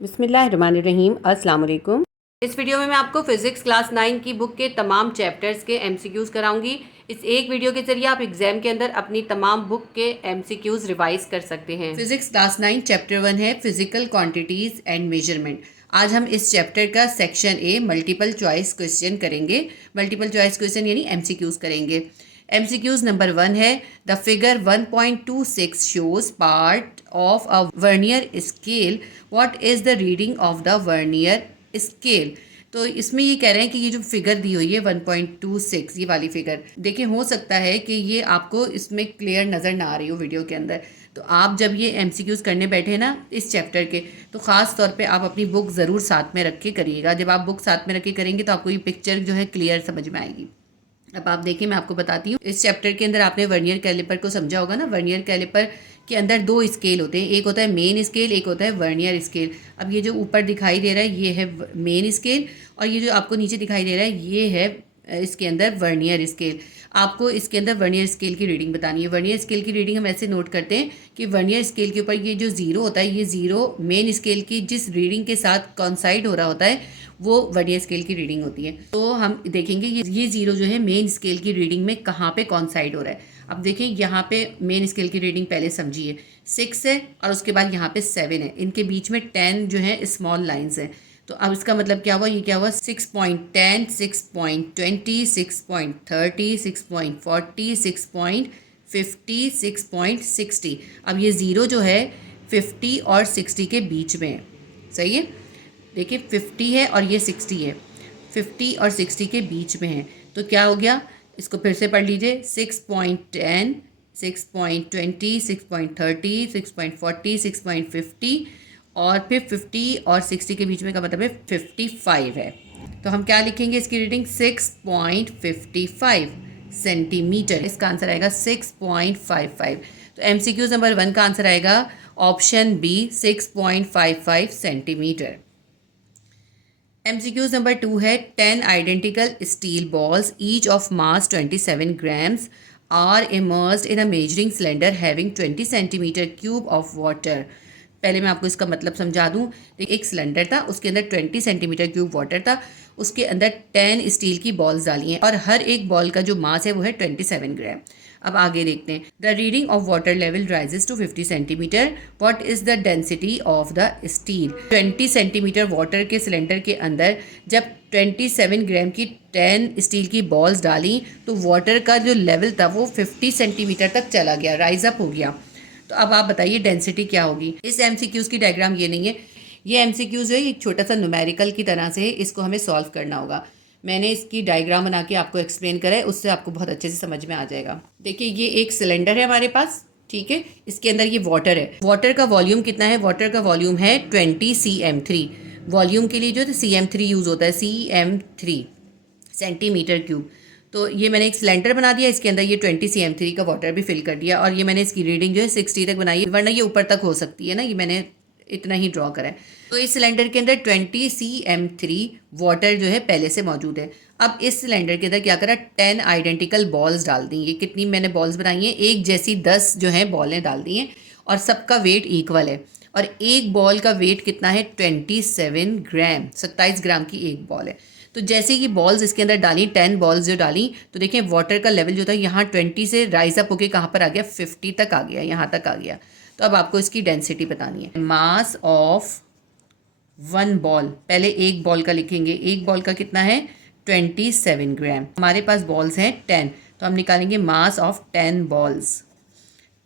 बिस्मिल्लाहिर्रहमानिर्रहीम। अस्सलाम वालेकुम। इस वीडियो में मैं आपको फिज़िक्स क्लास 9 की बुक के तमाम चैप्टर्स के एमसीक्यूज़ कराऊंगी। इस एक वीडियो के जरिए आप एग्जाम के अंदर अपनी तमाम बुक के एमसीक्यूज़ रिवाइज कर सकते हैं। फिज़िक्स क्लास 9 चैप्टर 1 है फिजिकल क्वांटिटीज़ एंड मेजरमेंट। आज हम इस चैप्टर का section A multiple choice question करेंगे। मल्टीपल चॉइस क्वेश्चन यानी एमसीक्यूज़ करेंगे। MCQs नंबर 1 है the figure 1.26 shows part of a vernier scale. What is the reading of the vernier scale. तो इसमें ये कह रहे हैं कि ये जो फिगर दी हुई है 1.26 ये वाली फिगर, देखिए हो सकता है कि ये आपको इसमें क्लियर नज़र ना आ रही हो वीडियो के अंदर। तो आप जब ये MCQs करने बैठे ना इस चैप्टर के, तो ख़ास तौर पे आप अपनी बुक ज़रूर साथ में रख के करिएगा। जब आप बुक साथ में रख के करेंगे तो आपको ये पिक्चर जो है क्लियर समझ में आएगी। अब आप देखिए मैं आपको बताती हूँ। इस चैप्टर के अंदर आपने वर्नियर कैलिपर को समझा होगा ना। वर्नियर कैलिपर के अंदर दो स्केल होते हैं, एक होता है मेन स्केल, एक होता है वर्नियर स्केल। अब ये जो ऊपर दिखाई दे रहा है ये है मेन स्केल, और ये जो आपको नीचे दिखाई दे रहा है ये है इसके अंदर वर्नियर स्केल। आपको इसके अंदर वर्नियर स्केल की रीडिंग बतानी है। वर्नियर स्केल की रीडिंग हम ऐसे नोट करते हैं कि वर्नियर स्केल के ऊपर ये जो ज़ीरो होता है, ये ज़ीरो मेन स्केल की जिस रीडिंग के साथ कॉन्साइड हो रहा होता है वो वर्नियर स्केल की रीडिंग होती है। तो हम देखेंगे ये ज़ीरो जो है मेन स्केल की रीडिंग में कहाँ पे कॉन्साइड हो रहा है। अब देखें यहाँ पे मेन स्केल की रीडिंग पहले समझिए 6 है और उसके बाद यहाँ पे 7 है, इनके बीच में 10 जो है स्मॉल लाइंस हैं। तो अब इसका मतलब क्या हुआ, ये क्या हुआ 6.10, 6.20, 6.30, 6.40, 6.50, 6.60। अब ये ज़ीरो जो है 50 और 60 के बीच में है। सही है, देखिए 50 है और ये 60 है, 50 और 60 के बीच में है। तो क्या हो गया, इसको फिर से पढ़ लीजिए 6.10, 6.20, 6.30, 6.40, 6.50 और फिर 50 और 60 के बीच में का मतलब है 55 है। तो हम क्या लिखेंगे इसकी रीडिंग 6.55 सेंटीमीटर। इसका आंसर आएगा 6.55। तो MCQ नंबर 1 का आंसर आएगा option B 6.55 centimetre. MCQ number 2 है 10 identical steel balls each of mass 27 grams are immersed in a measuring cylinder having 20 centimetre cube of water. पहले मैं आपको इसका मतलब समझा दूं। एक सिलेंडर था, उसके अंदर 20 सेंटीमीटर क्यूब वाटर था, उसके अंदर 10 स्टील की बॉल्स डाली हैं और हर एक बॉल का जो मास है वो है 27 ग्राम। अब आगे देखते हैं। The reading of water level rises to 50 centimetre. What is the density of the steel. 20 centimetre water के सिलेंडर के अंदर जब 27 ग्राम की 10 स्टील की बॉल्स डाली तो वाटर का जो लेवल था वो 50 सेंटीमीटर तक चला गया, राइज अप हो गया। तो अब आप बताइए डेंसिटी क्या होगी। इस MCQs की डायग्राम ये नहीं है, ये MCQs है, एक छोटा सा न्यूमेरिकल की तरह से है, इसको हमें सॉल्व करना होगा। मैंने इसकी डायग्राम बना के आपको एक्सप्लेन करा है, उससे आपको बहुत अच्छे से समझ में आ जाएगा। देखिए ये एक सिलेंडर है हमारे पास, ठीक है, इसके अंदर ये वाटर है। वाटर का वॉल्यूम कितना है, वाटर का वॉल्यूम है 20 cm3। वॉल्यूम के लिए जो CM3 यूज़ होता है, CM3 सेंटीमीटर क्यूब। तो ये मैंने एक सिलेंडर बना दिया, इसके अंदर ये 20 cm3 का वाटर भी फिल कर दिया और ये मैंने इसकी रीडिंग जो है 60 तक बनाई है, वरना ये ऊपर तक हो सकती है ना, ये मैंने इतना ही ड्रॉ करा है। तो इस सिलेंडर के अंदर 20 cm3 वाटर जो है पहले से मौजूद है। अब इस सिलेंडर के अंदर क्या करा, 10 आइडेंटिकल बॉल्स डाल दी। ये कितनी मैंने बॉल्स बनाई हैं, एक जैसी 10 जो है बॉलें डाल दी हैं और सबका वेट इक्वल है। और एक बॉल का वेट कितना है 27 ग्राम, 27 ग्राम की एक बॉल है। तो जैसे ये बॉल्स इसके अंदर डाली, 10 बॉल्स जो डाली, तो देखिए वाटर का लेवल जो था यहाँ 20 से राइज अप होके कहाँ पर आ गया, 50 तक आ गया, यहाँ तक आ गया। तो अब आपको इसकी डेंसिटी बतानी है। मास ऑफ वन बॉल, पहले एक बॉल का लिखेंगे, एक बॉल का कितना है 27 ग्राम। हमारे पास बॉल्स हैं 10, तो हम निकालेंगे मास ऑफ 10 बॉल्स।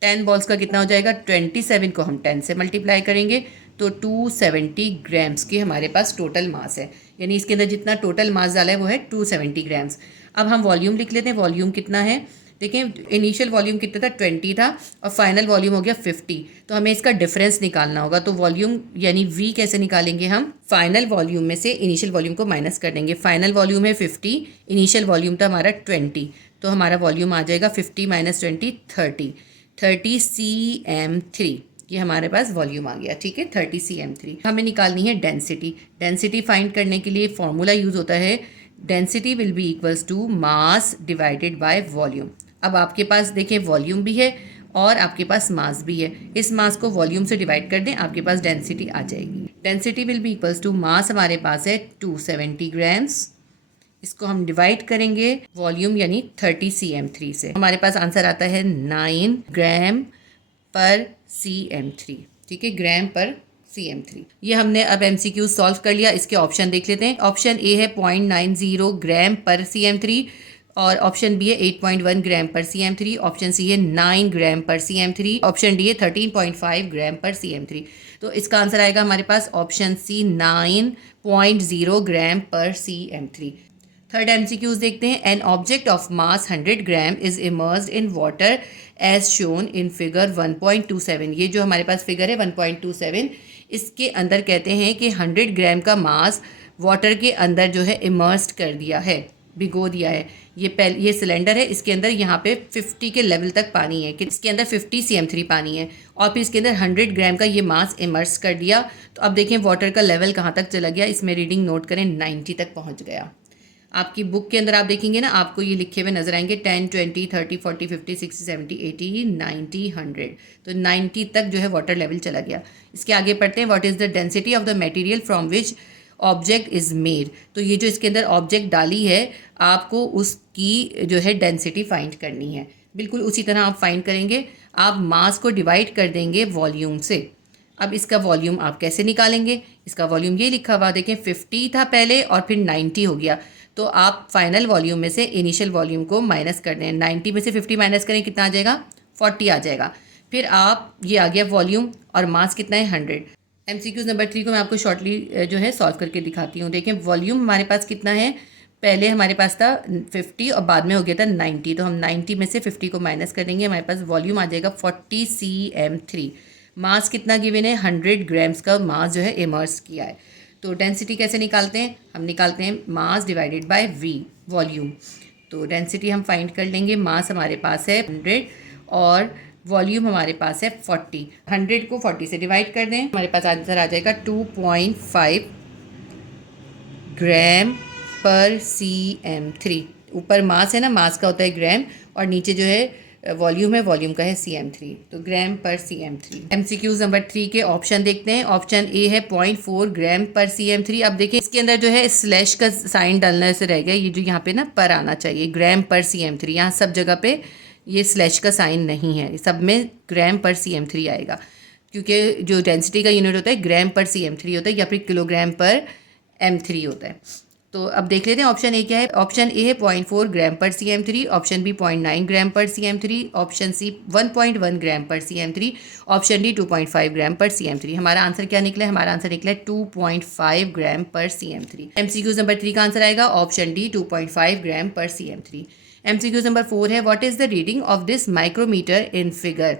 10 बॉल्स का कितना हो जाएगा, 27 को हम 10 से मल्टीप्लाई करेंगे तो 270 ग्राम्स की हमारे पास टोटल मास है। यानी इसके अंदर जितना टोटल मास डाला है वो है 270 ग्राम्स। अब हम वॉल्यूम लिख लेते हैं। वॉल्यूम कितना है, देखें इनिशियल वॉल्यूम कितना था 20 था और फाइनल वॉल्यूम हो गया 50। तो हमें इसका डिफरेंस निकालना होगा। तो वॉल्यूम यानी V कैसे निकालेंगे हम, फाइनल वॉल्यूम में से इनिशियल वॉल्यूम को माइनस कर देंगे। फाइनल वॉल्यूम है 50, इनिशियल वॉल्यूम था हमारा 20, तो हमारा वॉल्यूम आ जाएगा 50 - 20 30 cm3। ये हमारे पास वॉल्यूम आ गया, ठीक है 30 cm3। हमें निकालनी है डेंसिटी। डेंसिटी फाइंड करने के लिए फॉर्मूला यूज़ होता है density will be equals to mass divided by volume. अब आपके पास देखें वॉल्यूम भी है और आपके पास मास भी है। इस मास को वॉल्यूम से डिवाइड कर दें, आपके पास डेंसिटी आ जाएगी। Density will be equals to mass हमारे पास है 270 ग्राम्स, इसको हम डिवाइड करेंगे वॉल्यूम यानी 30 cm3 से, हमारे पास आंसर आता है 9 ग्राम पर cm3। ठीक है, ग्राम पर cm3। ये हमने अब MCQ सॉल्व कर लिया। इसके ऑप्शन देख लेते हैं। ऑप्शन ए है 0.90 ग्राम पर cm3 और ऑप्शन बी है 8.1 ग्राम पर cm3, ऑप्शन सी है 9 ग्राम पर cm3, ऑप्शन डी है 13.5 ग्राम पर cm3। तो इसका आंसर आएगा हमारे पास ऑप्शन सी 9.0 ग्राम पर cm3। थर्ड MCQs देखते हैं। An object of mass 100 gram is immersed in water as shown in figure 1.27। ये जो हमारे पास फिगर है 1.27, इसके अंदर कहते हैं कि 100 ग्राम का मास वाटर के अंदर जो है इमर्स्ड कर दिया है, भिगो दिया है। ये सिलेंडर है, इसके अंदर यहाँ पे 50 के लेवल तक पानी है कि इसके अंदर 50 cm3 पानी है और फिर इसके अंदर 100 ग्राम का ये मास इमर्स कर दिया। तो अब देखें वाटर का लेवल कहाँ तक चला गया, इसमें रीडिंग नोट करें 90 तक पहुँच गया। आपकी बुक के अंदर आप देखेंगे ना, आपको ये लिखे हुए नजर आएंगे 10, 20, 30, 40, 50, 60, 70, 80, 90, 100। तो 90 तक जो है वाटर लेवल चला गया। इसके आगे पढ़ते हैं। What is the density of the material from which object is made. तो ये जो इसके अंदर ऑब्जेक्ट डाली है, आपको उसकी जो है डेंसिटी फाइंड करनी है। बिल्कुल उसी तरह आप फाइंड करेंगे। आप मास को डिवाइड कर देंगे वॉल्यूम से। अब इसका वॉल्यूम आप कैसे निकालेंगे? इसका वॉल्यूम ये लिखा हुआ देखें, 50 था पहले और फिर 90 हो गया। तो आप फाइनल वॉल्यूम में से इनिशियल वॉल्यूम को माइनस कर दें। 90 में से 50 माइनस करें, कितना आ जाएगा? 40 आ जाएगा। फिर आप ये आ गया वॉल्यूम और मास कितना है 100। MCQ नंबर 3 को मैं आपको शॉर्टली जो है सॉल्व करके दिखाती हूँ। देखें वॉल्यूम हमारे पास कितना है, पहले हमारे पास था 50 और बाद में हो गया था 90। तो हम 90 में से 50 को माइनस कर देंगे, हमारे पास वॉल्यूम आ जाएगा 40 cm3। मास कितना गिवन है? 100 ग्राम्स का मास जो है इमर्स किया है। तो डेंसिटी कैसे निकालते हैं? हम निकालते हैं mass divided by V, volume. तो डेंसिटी हम फाइंड कर लेंगे। मास हमारे पास है 100 और वॉल्यूम हमारे पास है 40। 100 को 40 से डिवाइड कर दें, हमारे पास आंसर आ जाएगा 2.5 ग्राम पर cm3। ऊपर मास है ना, मास का होता है ग्राम और नीचे जो है वॉल्यूम है, वॉल्यूम का है cm3। तो ग्राम पर cm3। MCQs नंबर 3 के ऑप्शन देखते हैं। ऑप्शन ए है 0.4 ग्राम पर cm3। अब देखिए इसके अंदर जो है स्लैश का साइन डालने से रह गया, ये जो यहाँ पे ना पर आना चाहिए, ग्राम पर cm3। यहाँ सब जगह पे ये स्लैश का साइन नहीं है, सब में ग्राम पर cm3 आएगा, क्योंकि जो डेंसिटी का यूनिट होता है ग्राम पर cm3 होता है या फिर किलोग्राम पर m3 होता है। तो अब देख लेते हैं ऑप्शन ए क्या है। ऑप्शन ए है 0.4 ग्राम पर cm3, ऑप्शन बी 0.9 ग्राम पर cm3, ऑप्शन सी 1.1 ग्राम पर cm3, ऑप्शन डी 2.5 ग्राम पर cm3। हमारा आंसर क्या निकला है? हमारा आंसर निकला है 2.5 ग्राम पर cm3। MCQ नंबर 3 का आंसर आएगा ऑप्शन डी 2.5 ग्राम पर cm3। MCQ नंबर 4 है what is the reading of this micrometer in figure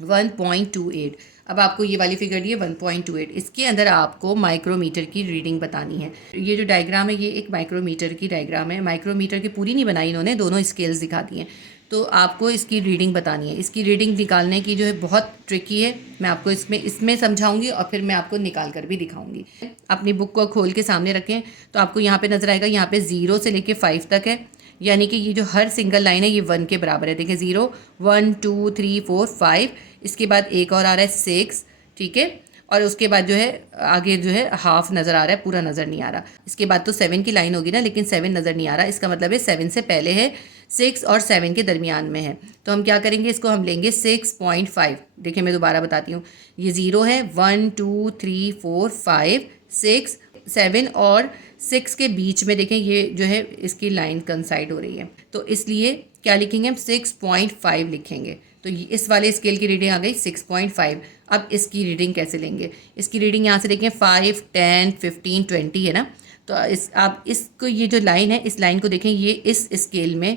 1.28। अब आपको ये वाली फिगर दी है 1.28, इसके अंदर आपको माइक्रोमीटर की रीडिंग बतानी है। ये जो डायग्राम है ये एक माइक्रोमीटर की डायग्राम है। माइक्रोमीटर की पूरी नहीं बनाई इन्होंने, दोनों स्केल्स दिखा दिए हैं। तो आपको इसकी रीडिंग बतानी है। इसकी रीडिंग निकालने की जो है बहुत ट्रिकी है। मैं आपको इसमें समझाऊंगी और फिर मैं आपको निकाल कर भी दिखाऊंगी। अपनी बुक को खोल के सामने रखें तो आपको यहाँ पे नजर आएगा, यहाँ पे 0 से लेके 5 तक है, यानी कि ये जो हर सिंगल लाइन है ये 1 के बराबर है। देखिए 0, 1, 2, 3, 4, 5, इसके बाद एक और आ रहा है 6, ठीक है, और उसके बाद जो है आगे जो है हाफ नज़र आ रहा है, पूरा नज़र नहीं आ रहा। इसके बाद तो 7 की लाइन होगी ना, लेकिन 7 नज़र नहीं आ रहा। इसका मतलब है 7 से पहले है, 6 और 7 के दरमियान में है। तो हम क्या करेंगे, इसको हम लेंगे 6.5। देखिए मैं दोबारा बताती हूँ, ये 0 है, 1, 2, 3, 4, 5, 6, 7 और 6 के बीच में देखें ये जो है इसकी लाइन कंसाइड हो रही है। तो इसलिए क्या लिखेंगे हम? 6.5 लिखेंगे। तो इस वाले स्केल की रीडिंग आ गई 6.5। अब इसकी रीडिंग कैसे लेंगे? इसकी रीडिंग यहाँ से देखें 5, 10, 15, 20 है ना। तो आप इसको, ये जो लाइन है इस लाइन को देखें, ये इस स्केल में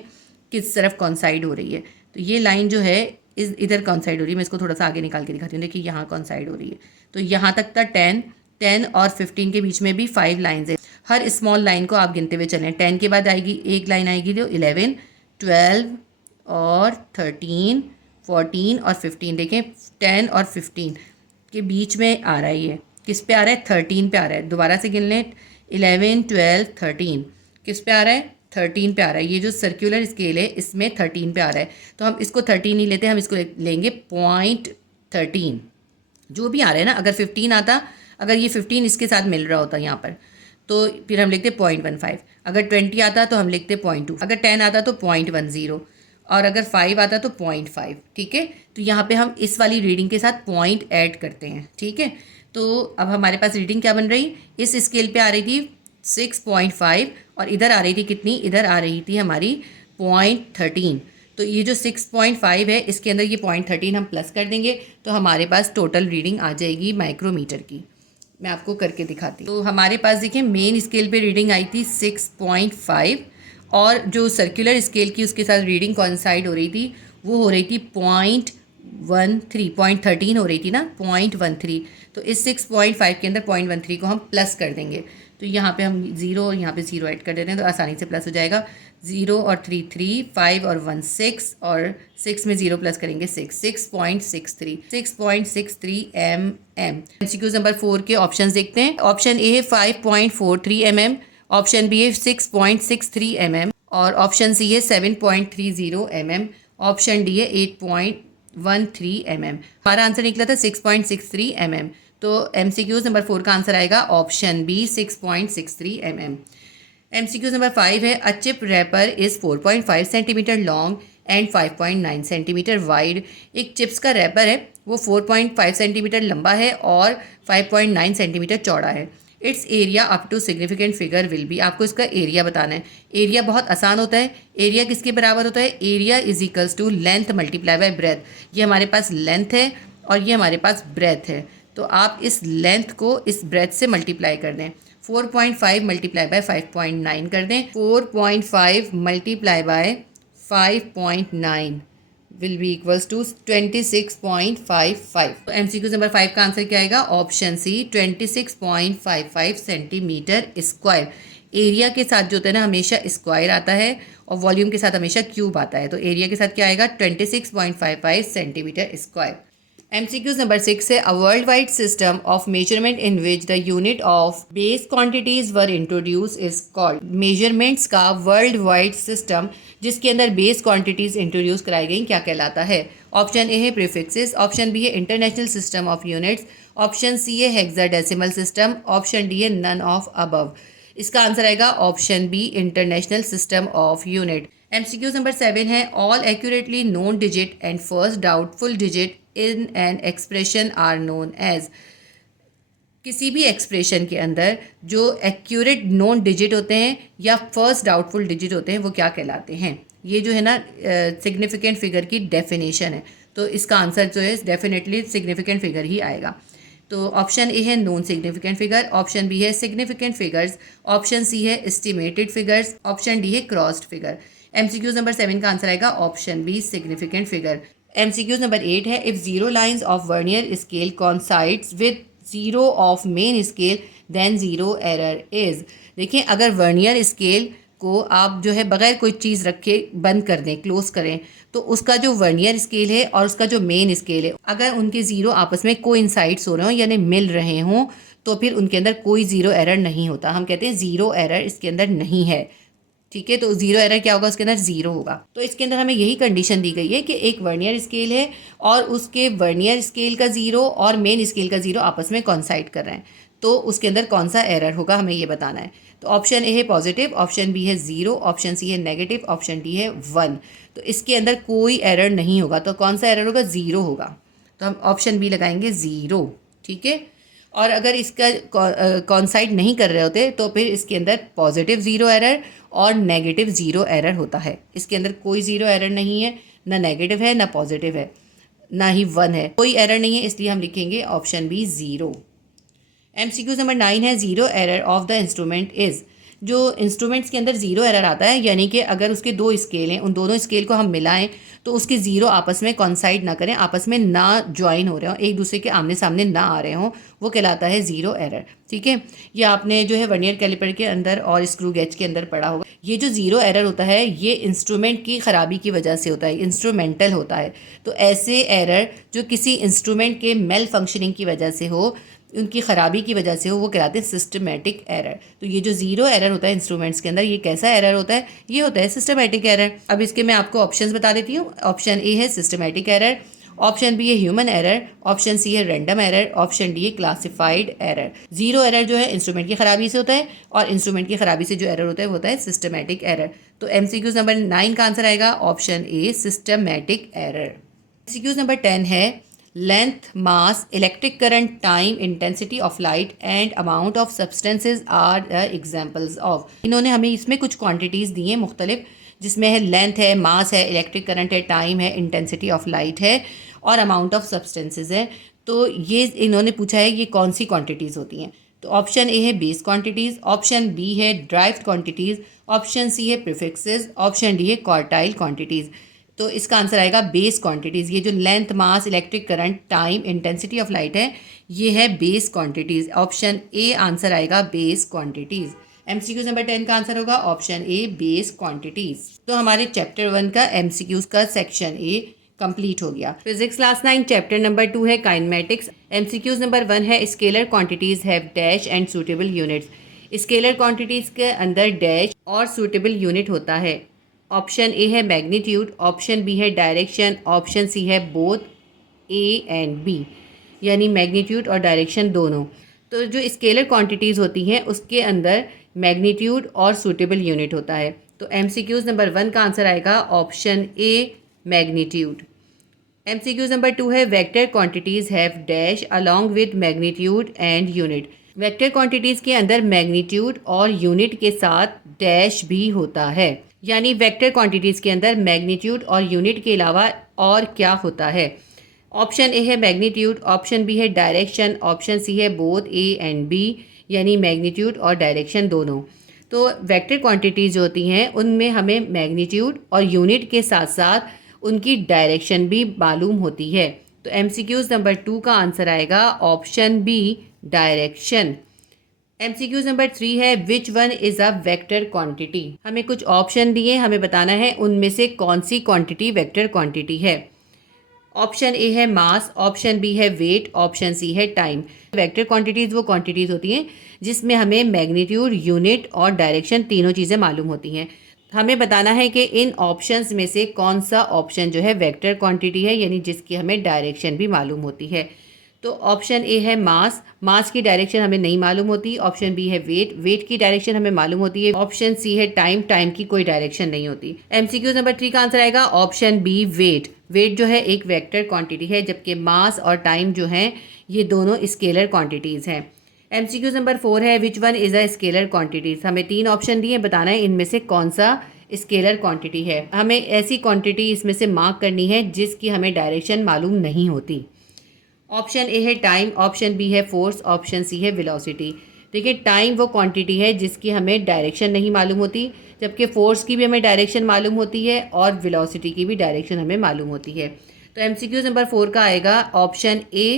किस तरफ कॉन्साइड हो रही है। तो ये लाइन जो है इधर कॉन्साइड हो रही है। मैं इसको थोड़ा सा आगे निकाल के दिखाती हूँ। देखिए यहाँ कॉन्साइड हो रही है। तो यहाँ तक था 10 और 15 के बीच में भी 5 लाइन्स है। हर स्मॉल लाइन को आप गिनते हुए चलें। 10 के बाद आएगी एक लाइन आएगी जो 11, 12 और 13, 14 और 15। देखें 10 और 15 के बीच में आ रहा है, ये किस पे आ रहा है? 13 पे आ रहा है। दोबारा से गिन लें, 11, 12, 13 किस पे आ रहा है? 13 पे आ रहा है। ये जो सर्कुलर स्केल है इसमें 13 पे आ रहा है, तो हम इसको 13 ही लेते हैं, हम इसको लेंगे 0.13 जो भी आ रहा है ना। अगर 15 आता, अगर ये 15 इसके साथ मिल रहा होता यहाँ पर, तो फिर हम लिखते 0.15। अगर 20 आता तो हम लिखते 0.2, अगर 10 आता तो 0.10, और अगर 5 आता तो 0.5। ठीक है, तो यहाँ पे हम इस वाली रीडिंग के साथ पॉइंट ऐड करते हैं। ठीक है, तो अब हमारे पास रीडिंग क्या बन रही, इस स्केल पे आ रही थी 6.5 और इधर आ रही थी कितनी, इधर आ रही थी हमारी 0.13। तो ये जो 6.5 है इसके अंदर ये 0.13 हम प्लस कर देंगे, तो हमारे पास टोटल रीडिंग आ जाएगी माइक्रोमीटर की। मैं आपको करके दिखाती हूँ। तो हमारे पास देखिए मेन स्केल पे रीडिंग आई थी 6.5, और जो सर्कुलर स्केल की उसके साथ रीडिंग कॉइंसाइड हो रही थी वो हो रही थी 0.13, 0.13 हो रही थी ना, 0.13। तो इस 6.5 के अंदर 0.13 को हम प्लस कर देंगे, तो यहाँ पे हम 0 और यहाँ पे 0 ऐड कर देते हैं, तो आसानी से प्लस हो जाएगा। 0 और 3 3, 5 और 1 6, और 6 में 0 प्लस करेंगे 6.63 mm। MCQ नंबर 4 के ऑप्शंस देखते हैं। ऑप्शन ए है 5.43 mm, ऑप्शन बी है 6.63 mm, और ऑप्शन सी है 7.30 mm, ऑप्शन डी है 8.13 mm। हमारा आंसर निकला था 6.63 mm, तो MCQ नंबर 4 का आंसर आएगा option B 6.63 mm। MCQ number 5 है a chip wrapper is 4.5 centimetre long and 5.9 centimetre wide. एक चिप्स का रैपर है, वो 4.5 सेंटीमीटर लंबा है और 5.9 सेंटीमीटर चौड़ा है। Its area up to significant figure will be. आपको इसका एरिया बताना है। एरिया बहुत आसान होता है। एरिया किसके बराबर होता है, area is equals to length multiply by breadth. ये हमारे पास लेंथ है और ये हमारे पास ब्रेथ है, तो आप इस लेंथ को इस ब्रेथ से मल्टीप्लाई कर दें। 4.5 मल्टीप्लाई बाय 5.9 कर दें। 4.5 multiply by 5.9 will be equals to 26.55। तो MCQ नंबर 5 का आंसर क्या आएगा, option C 26.55 centimetre square. Area के साथ जो होता है ना हमेशा स्क्वायर आता है और वॉल्यूम के साथ हमेशा क्यूब आता है, तो एरिया के साथ क्या आएगा 26.55 सेंटीमीटर स्क्वायर। MCQ नंबर 6 है a world wide system of measurement in which the unit of base quantities were introduce is called. Measurements का वर्ल्ड वाइड सिस्टम जिसके अंदर बेस क्वांटिटीज इंट्रोड्यूस कराई गई क्या कहलाता है। ऑप्शन ए है प्रीफिक्सेस, ऑप्शन बी है international system of units, option C है हेक्साडेसिमल सिस्टम, ऑप्शन डी है नन ऑफ अबव। इसका आंसर आएगा option B international system of unit. MCQ number 7 है all accurately known digit and first doubtful digit in an expression are known as. किसी भी expression के अंदर जो accurate known digit होते हैं या फर्स्ट डाउटफुल डिजिट होते हैं वो क्या कहलाते हैं। ये जो है ना सिग्निफिकेंट फिगर की डेफिनेशन है, तो इसका आंसर जो है डेफिनेटली सिग्निफिकेंट फिगर ही आएगा। तो ऑप्शन ए है non significant figure, option B है सिग्निफिकेंट फिगर्स, ऑप्शन सी है एस्टिमेटेड फिगर्स, ऑप्शन डी है क्रॉस्ड फिगर। MCQ नंबर 7 का आंसर आएगा option B significant figure. MCQ number 8 है if zero lines of vernier scale coincides with zero of main scale then zero error is. देखिए अगर vernier scale को आप जो है बगैर कोई चीज़ रखे बंद कर दें, क्लोज करें, तो उसका जो वर्नियर स्केल है और उसका जो मेन स्केल है अगर उनके ज़ीरो आपस में कोइंसाइड्स हो रहे हों यानी मिल रहे हों तो फिर उनके अंदर कोई ज़ीरो एरर नहीं होता। हम कहते हैं ज़ीरो एरर इसके अंदर नहीं है। ठीक है, तो जीरो एरर क्या होगा, उसके अंदर जीरो होगा। तो इसके अंदर हमें यही कंडीशन दी गई है कि एक वर्नियर स्केल है और उसके वर्नियर स्केल का जीरो और मेन स्केल का जीरो आपस में कॉन्साइड कर रहे हैं, तो उसके अंदर कौन सा एरर होगा हमें ये बताना है। तो ऑप्शन ए है पॉजिटिव, ऑप्शन बी है जीरो, ऑप्शन सी है नेगेटिव, ऑप्शन डी है 1। तो इसके अंदर कोई एरर नहीं होगा, तो कौन सा एरर होगा, जीरो होगा। तो हम ऑप्शन बी लगाएंगे जीरो। ठीक है, और अगर इसका कॉन्साइड नहीं कर रहे होते तो फिर इसके अंदर पॉजिटिव ज़ीरो एरर और नेगेटिव ज़ीरो एरर होता है। इसके अंदर कोई ज़ीरो एरर नहीं है, ना नेगेटिव है ना पॉजिटिव है ना ही 1 है, कोई एरर नहीं है, इसलिए हम लिखेंगे option B zero. MCQ number 9 है zero error of the instrument is. जो इंस्ट्रूमेंट्स के अंदर ज़ीरो एरर आता है यानी कि अगर उसके दो स्केल हैं, उन दोनों स्केल को हम मिलाएं तो उसके ज़ीरो आपस में कॉन्साइड ना करें, आपस में ना ज्वाइन हो रहे हों, एक दूसरे के आमने सामने ना आ रहे हों, वो कहलाता है ज़ीरो एरर। ठीक है, ये आपने जो है वर्नियर कैलिपर के अंदर और स्क्रू गेज के अंदर पढ़ा होगा। ये जो ज़ीरो एरर होता है ये इंस्ट्रूमेंट की ख़राबी की वजह से होता है, इंस्ट्रूमेंटल होता है। तो ऐसे एरर जो किसी इंस्ट्रूमेंट के मेल फंक्शनिंग की वजह से हो उनकी ख़राबी की वजह से वो कहलाते हैं सिस्टमेटिक एरर। तो ये जो ज़ीरो एरर होता है इंस्ट्रूमेंट्स के अंदर, ये कैसा एरर होता है? ये होता है सिस्टमेटिक एरर। अब इसके मैं आपको ऑप्शंस बता देती हूँ। ऑप्शन ए है सिस्टमेटिक एरर, ऑप्शन बी है ह्यूमन एरर, ऑप्शन सी है रैंडम एरर, ऑप्शन डी है क्लासिफाइड एरर। जीरो एरर जो है इंस्ट्रूमेंट की खराबी से होता है, और इंस्ट्रूमेंट की खराबी से जो एरर होता है वो होता है सिस्टमेटिक एरर। तो एमसीक्यूज नंबर 9 का आंसर आएगा option A systematic error. MCQs number 10 है length, mass, electric current, time, intensity of light and amount of substances are the examples of. इन्होंने हमें इसमें कुछ क्वांटिटीज़ दी हैं मुख्तलिफ, जिसमें है लेंथ है, मास है, इलेक्ट्रिक करंट है, टाइम है, इंटेंसिटी ऑफ लाइट है और अमाउंट ऑफ सब्सटेंसेज है। तो ये इन्होंने पूछा है ये कौन सी क्वांटिटीज़ होती हैं। तो ऑप्शन ए है बेस क्वांटिटीज़, ऑप्शन बी है ड्राइव्ड क्वांटिटीज़, ऑप्शन सी है प्रीफिक्सेस, ऑप्शन डी है क्वार्टाइल क्वांटिटीज़। तो इसका आंसर आएगा बेस क्वांटिटीज़। ये जो length, mass, electric current, time, intensity of light है, ये है base quantities. Option A answer आएगा बेस क्वांटिटीज़। एमसीक्यूज नंबर 10 का आंसर होगा ऑप्शन ए बेस क्वांटिटीज़। तो हमारे चैप्टर 1 का एमसीक्यूज का सेक्शन ए कंप्लीट हो गया। फिजिक्स क्लास 9 चैप्टर नंबर 2 है काइनेमेटिक्स। एमसीक्यूज नंबर 1 है scalar quantities have dash and suitable units. Scalar quantities के अंदर डैश और सूटेबल यूनिट होता है। ऑप्शन ए है मैग्नीट्यूड, ऑप्शन बी है डायरेक्शन, ऑप्शन सी है बोथ ए एंड बी, यानी मैग्नीट्यूड और डायरेक्शन दोनों। तो जो स्केलर क्वांटिटीज़ होती हैं उसके अंदर मैग्नीट्यूड और सूटेबल यूनिट होता है। तो एमसीक्यूज नंबर 1 का आंसर आएगा ऑप्शन ए मैग्नीट्यूड। एमसीक्यूज नंबर 2 है vector quantities have dash along with magnitude and unit. Vector quantities के अंदर मैग्नीट्यूड और यूनिट के साथ डैश भी होता है, यानी वेक्टर क्वांटिटीज़ के अंदर मैग्नीट्यूड और यूनिट के अलावा और क्या होता है। ऑप्शन ए है मैग्नीट्यूड, ऑप्शन बी है डायरेक्शन, ऑप्शन सी है बोथ ए एंड बी, यानी मैग्नीट्यूड और डायरेक्शन दोनों। तो वेक्टर क्वांटिटीज़ जो होती हैं उनमें हमें मैग्नीट्यूड और यूनिट के साथ साथ उनकी डायरेक्शन भी मालूम होती है। तो एमसीक्यूज नंबर 2 का आंसर आएगा option B direction. MCQs number 3 है which one is a vector quantity. हमें कुछ ऑप्शन दिए, हमें बताना है उनमें से कौन सी क्वांटिटी वेक्टर क्वांटिटी है। ऑप्शन ए है मास, ऑप्शन बी है वेट, ऑप्शन सी है टाइम। वेक्टर क्वांटिटीज़ वो क्वांटिटीज़ होती हैं जिसमें हमें मैग्नीट्यूड, यूनिट और डायरेक्शन तीनों चीज़ें मालूम होती हैं। हमें बताना है कि इन ऑप्शंस में से कौन सा ऑप्शन जो है वेक्टर क्वांटिटी है, यानी जिसकी हमें डायरेक्शन भी मालूम होती है। तो ऑप्शन ए है मास, मास की डायरेक्शन हमें नहीं मालूम होती। ऑप्शन बी है वेट, वेट की डायरेक्शन हमें मालूम होती है। ऑप्शन सी है टाइम, टाइम की कोई डायरेक्शन नहीं होती। एमसीक्यूज नंबर 3 का आंसर आएगा ऑप्शन बी वेट। वेट जो है एक वेक्टर क्वांटिटी है, जबकि मास और टाइम जो हैं ये दोनों स्केलर क्वांटिटीज़ हैं। एमसीक्यूज नंबर 4 है which one is a scalar quantities. हमें 3 ऑप्शन दिए, बताना है इनमें से कौन सा स्केलर क्वांटिटी है। हमें ऐसी क्वांटिटी इसमें से मार्क करनी है जिसकी हमें डायरेक्शन मालूम नहीं होती। ऑप्शन ए है टाइम, ऑप्शन बी है फोर्स, ऑप्शन सी है वेलोसिटी। देखिए टाइम वो क्वांटिटी है जिसकी हमें डायरेक्शन नहीं मालूम होती, जबकि फोर्स की भी हमें डायरेक्शन मालूम होती है और वेलोसिटी की भी डायरेक्शन हमें मालूम होती है। तो एमसीक्यूज नंबर 4 का आएगा ऑप्शन ए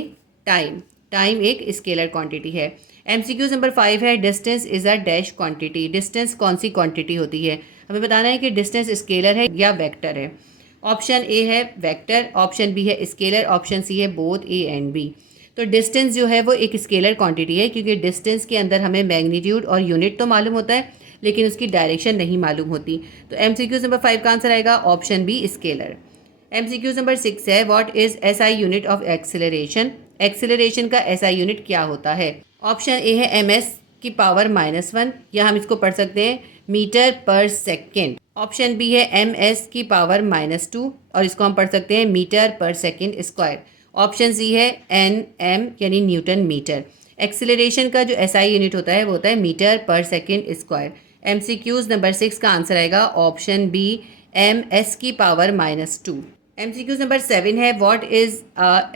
टाइम। टाइम एक स्केलर क्वांटिटी है। एमसीक्यूज नंबर 5 है distance is a dash quantity. Distance कौन सी क्वांटिटी होती है? हमें बताना है कि डिस्टेंस स्केलर है या वेक्टर है। ऑप्शन ए है वेक्टर, ऑप्शन बी है स्केलर, ऑप्शन सी है बोथ ए एंड बी। तो डिस्टेंस जो है वो एक स्केलर क्वांटिटी है, क्योंकि डिस्टेंस के अंदर हमें मैग्नीट्यूड और यूनिट तो मालूम होता है लेकिन उसकी डायरेक्शन नहीं मालूम होती। तो एमसीक्यूज नंबर 5 का आंसर आएगा option B scalar. MCQs number 6 है what is SI unit of acceleration. Acceleration का एसआई यूनिट क्या होता है? ऑप्शन ए है एमएस की पावर -1, या हम इसको पढ़ सकते हैं metre per second. Option B है एमएस की पावर -2 और इसको हम पढ़ सकते हैं metre per second square. Option C है एनएम यानी न्यूटन मीटर। एक्सेलरेशन का जो एसआई यूनिट होता है वो होता है metre per second square. MCQs number 6 का आंसर आएगा ऑप्शन बी एमएस की पावर -2। एमसीक्यूज नंबर 7 है what is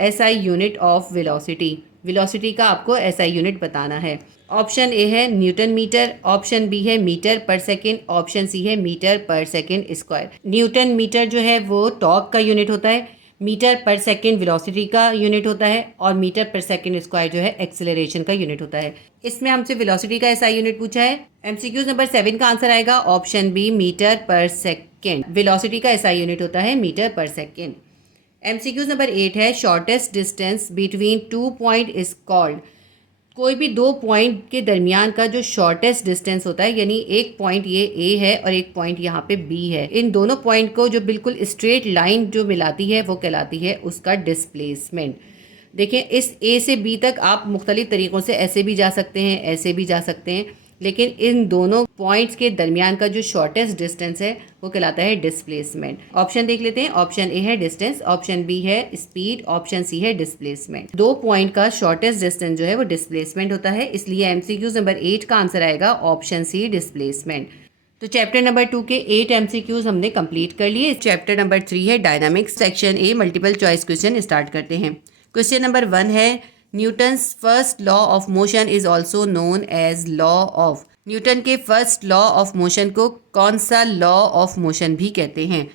SI unit of velocity. Velocity का आपको एसआई यूनिट बताना है। ऑप्शन ए है न्यूटन मीटर, ऑप्शन बी है metre per second, option C है metre per second square. Newton metre जो है वो टॉर्क का यूनिट होता है, मीटर पर सेकेंड वेलोसिटी का यूनिट होता है और मीटर पर सेकेंड स्क्वायर जो है एक्सेलरेशन का यूनिट होता है। इसमें हमसे वेलोसिटी का एसआई यूनिट पूछा है। एमसीक्यूज नंबर 7 का आंसर आएगा option B metre per second. Velocity का एसआई यूनिट होता है metre per second. MCQs number 8 है shortest distance between 2 point is called. कोई भी दो पॉइंट के दरमियान का जो शॉर्टेस्ट डिस्टेंस होता है, यानी एक पॉइंट ये ए है और एक पॉइंट यहाँ पे बी है, इन दोनों पॉइंट को जो बिल्कुल स्ट्रेट लाइन जो मिलाती है वो कहलाती है उसका डिस्प्लेसमेंट। देखें, इस ए से बी तक आप मुख्तलिफ तरीक़ों से ऐसे भी जा सकते हैं, ऐसे भी जा सकते हैं, लेकिन इन दोनों पॉइंट्स के दरमियान का जो शॉर्टेस्ट डिस्टेंस है वो कहलाता है डिस्प्लेसमेंट। ऑप्शन देख लेते हैं। ऑप्शन ए है डिस्टेंस, ऑप्शन बी है स्पीड, ऑप्शन सी है डिस्प्लेसमेंट। दो पॉइंट का शॉर्टेस्ट डिस्टेंस जो है वो डिस्प्लेसमेंट होता है, इसलिए एमसीक्यूज नंबर 8 का आंसर आएगा ऑप्शन सी डिस्प्लेसमेंट। तो चैप्टर नंबर 2 के 8 एमसीक्यूज हमने कंप्लीट कर लिए। चैप्टर नंबर 3 है dynamics, section A multiple choice question start करते हैं। क्वेश्चन नंबर 1 है Newton's first law of motion is also known as law of. Newton के फर्स्ट लॉ ऑफ मोशन को कौन सा लॉ ऑफ मोशन भी कहते हैं?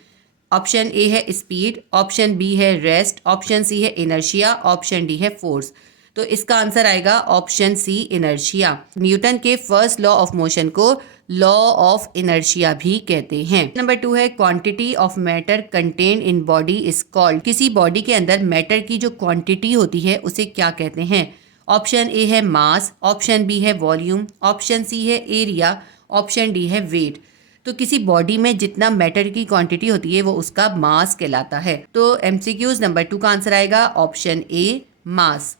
ऑप्शन ए है स्पीड, ऑप्शन बी है रेस्ट, ऑप्शन सी है इनर्शिया, ऑप्शन डी है फोर्स। तो इसका आंसर आएगा ऑप्शन सी इनर्शिया। न्यूटन के फर्स्ट लॉ ऑफ मोशन को लॉ ऑफ इनर्शिया भी कहते हैं। नंबर 2 है quantity of matter contain in body is called. किसी बॉडी के अंदर मैटर की जो क्वांटिटी होती है उसे क्या कहते हैं? ऑप्शन ए है मास, ऑप्शन बी है वॉल्यूम, ऑप्शन सी है एरिया, ऑप्शन डी है वेट। तो किसी बॉडी में जितना मैटर की क्वांटिटी होती है वो उसका मास कहलाता है। तो एमसीक्यूज नंबर 2 का आंसर आएगा ऑप्शन ए मास।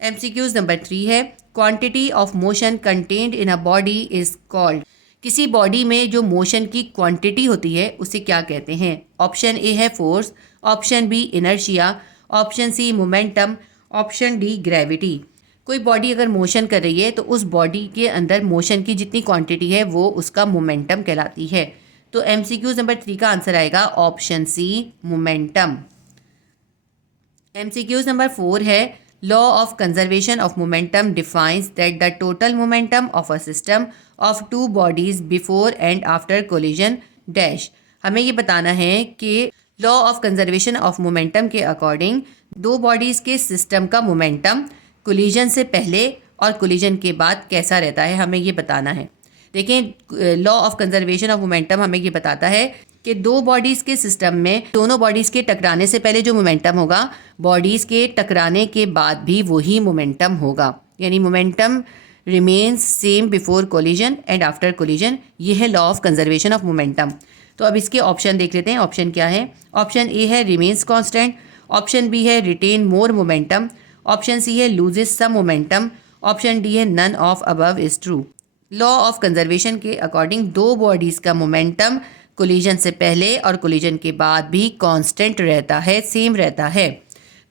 एमसीक्यूज नंबर 3 है quantity of motion contained in a body is called. किसी बॉडी में जो मोशन की क्वांटिटी होती है उसे क्या कहते हैं? ऑप्शन ए है force, option B inertia, option C momentum, option D gravity. कोई बॉडी अगर मोशन कर रही है तो उस बॉडी के अंदर मोशन की जितनी क्वांटिटी है वो उसका मोमेंटम कहलाती है। तो एमसीक्यूज नंबर 3 का आंसर आएगा option C momentum. MCQs number 4 है law of conservation of momentum defines that the total momentum of a system of two bodies before and after collision dash. हमें ये बताना है कि law of conservation of momentum के according दो bodies के system का मोमेंटम कोलिजन से पहले और कोलिजन के बाद कैसा रहता है, हमें ये बताना है। देखें, law of conservation of momentum हमें ये बताता है कि दो बॉडीज़ के सिस्टम में दोनों बॉडीज़ के टकराने से पहले जो मोमेंटम होगा, बॉडीज़ के टकराने के बाद भी वही मोमेंटम होगा, यानी momentum remains same before collision and after collision. ये है law of conservation of momentum. तो अब इसके ऑप्शन देख लेते हैं। ऑप्शन क्या है? ऑप्शन ए है रिमेन्स कांस्टेंट, ऑप्शन बी है retain more momentum, option C है loses some momentum, option D है none of above is true. Law of conservation के अकॉर्डिंग दो बॉडीज़ का मोमेंटम कोलिजन से पहले और कोलिजन के बाद भी कांस्टेंट रहता है, सेम रहता है।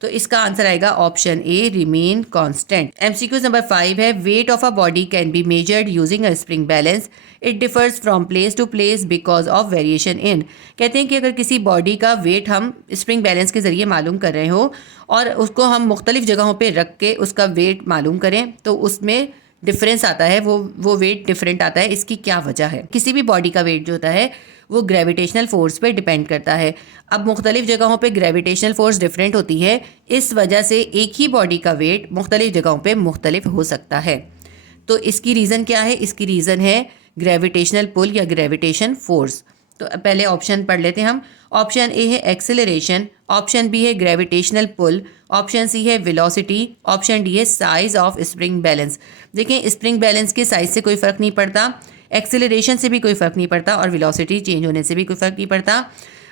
तो इसका आंसर आएगा option A remain constant. MCQ number 5 है weight of a body can be measured using a spring balance, it differs from place to place because of variation in. कहते हैं कि अगर किसी बॉडी का वेट हम स्प्रिंग बैलेंस के ज़रिए मालूम कर रहे हो और उसको हम मुख्तलिफ जगहों पर रख के उसका वेट मालूम करें तो उसमें डिफरेंस आता है, वो वेट डिफरेंट आता है। इसकी क्या वजह है? किसी भी बॉडी का वेट जो होता है वो ग्रेविटेशनल फोर्स पे डिपेंड करता है। अब मुख्तलिफ जगहों पे ग्रेविटेशनल फोर्स डिफरेंट होती है, इस वजह से एक ही बॉडी का वेट मुख्तलिफ जगहों पे मुख्तलिफ हो सकता है। तो इसकी रीज़न क्या है? इसकी रीज़न है ग्रेविटेशनल पुल या ग्रेविटेशन फोर्स। तो पहले ऑप्शन पढ़ लेते हैं हम। ऑप्शन ए है एक्सेलरेशन, ऑप्शन बी है ग्रेविटेशनल पुल, ऑप्शन सी है वेलोसिटी, ऑप्शन डी है साइज ऑफ स्प्रिंग बैलेंस। देखें, स्प्रिंग बैलेंस के साइज से कोई फ़र्क नहीं पड़ता, एक्सेलरेशन से भी कोई फ़र्क नहीं पड़ता और वेलोसिटी चेंज होने से भी कोई फ़र्क नहीं पड़ता,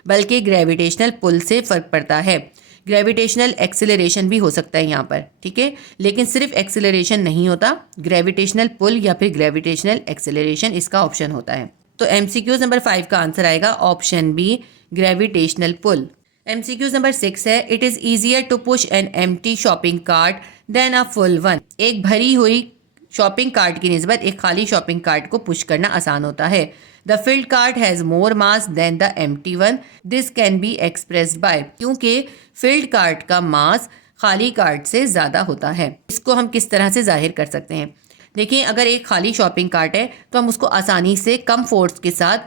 बल्कि ग्रेविटेशनल पुल से फ़र्क पड़ता है। ग्रेविटेशनल एक्सेलरेशन भी हो सकता है यहाँ पर, ठीक है, लेकिन सिर्फ एक्सेलरेशन नहीं होता, ग्रेविटेशनल पुल या फिर ग्रेविटेशनल एक्सेलरेशन इसका ऑप्शन होता है। तो एमसीक्यूज नंबर 5 का आंसर आएगा option B gravitational pull. MCQs number 6 है it is easier to push an empty shopping cart than a full one. एक भरी हुई शॉपिंग कार्ट की निस्बत एक खाली शॉपिंग कार्ट को पुश करना आसान होता है। The filled cart has more mass than the empty one, this can be expressed by. क्योंकि फील्ड कार्ट का मास खाली कार्ट से ज़्यादा होता है। इसको हम किस तरह से जाहिर कर सकते हैं? देखिए, अगर एक खाली शॉपिंग कार्ट है तो हम उसको आसानी से कम फोर्स के साथ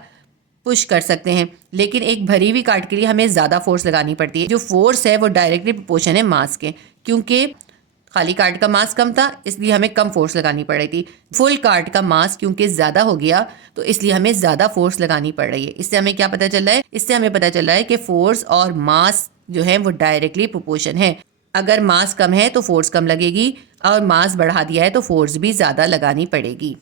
पुश कर सकते हैं, लेकिन एक भरी हुई कार्ट के लिए हमें ज़्यादा फोर्स लगानी पड़ती है। जो फोर्स है वो डायरेक्टली प्रोपोर्शन है मास के, क्योंकि खाली कार्ट का मास कम था इसलिए हमें कम फोर्स लगानी पड़ रही थी। फुल कार्ट का मास क्योंकि ज़्यादा हो गया तो इसलिए हमें ज़्यादा फोर्स लगानी पड़ रही है। इससे हमें क्या पता चल रहा है? इससे हमें पता चल रहा है कि फोर्स और मास जो है वो डायरेक्टली प्रोपोर्शन है। अगर मास कम है तो फोर्स कम लगेगी, और मास बढ़ा दिया है तो फोर्स भी ज़्यादा लगानी पड़ेगी।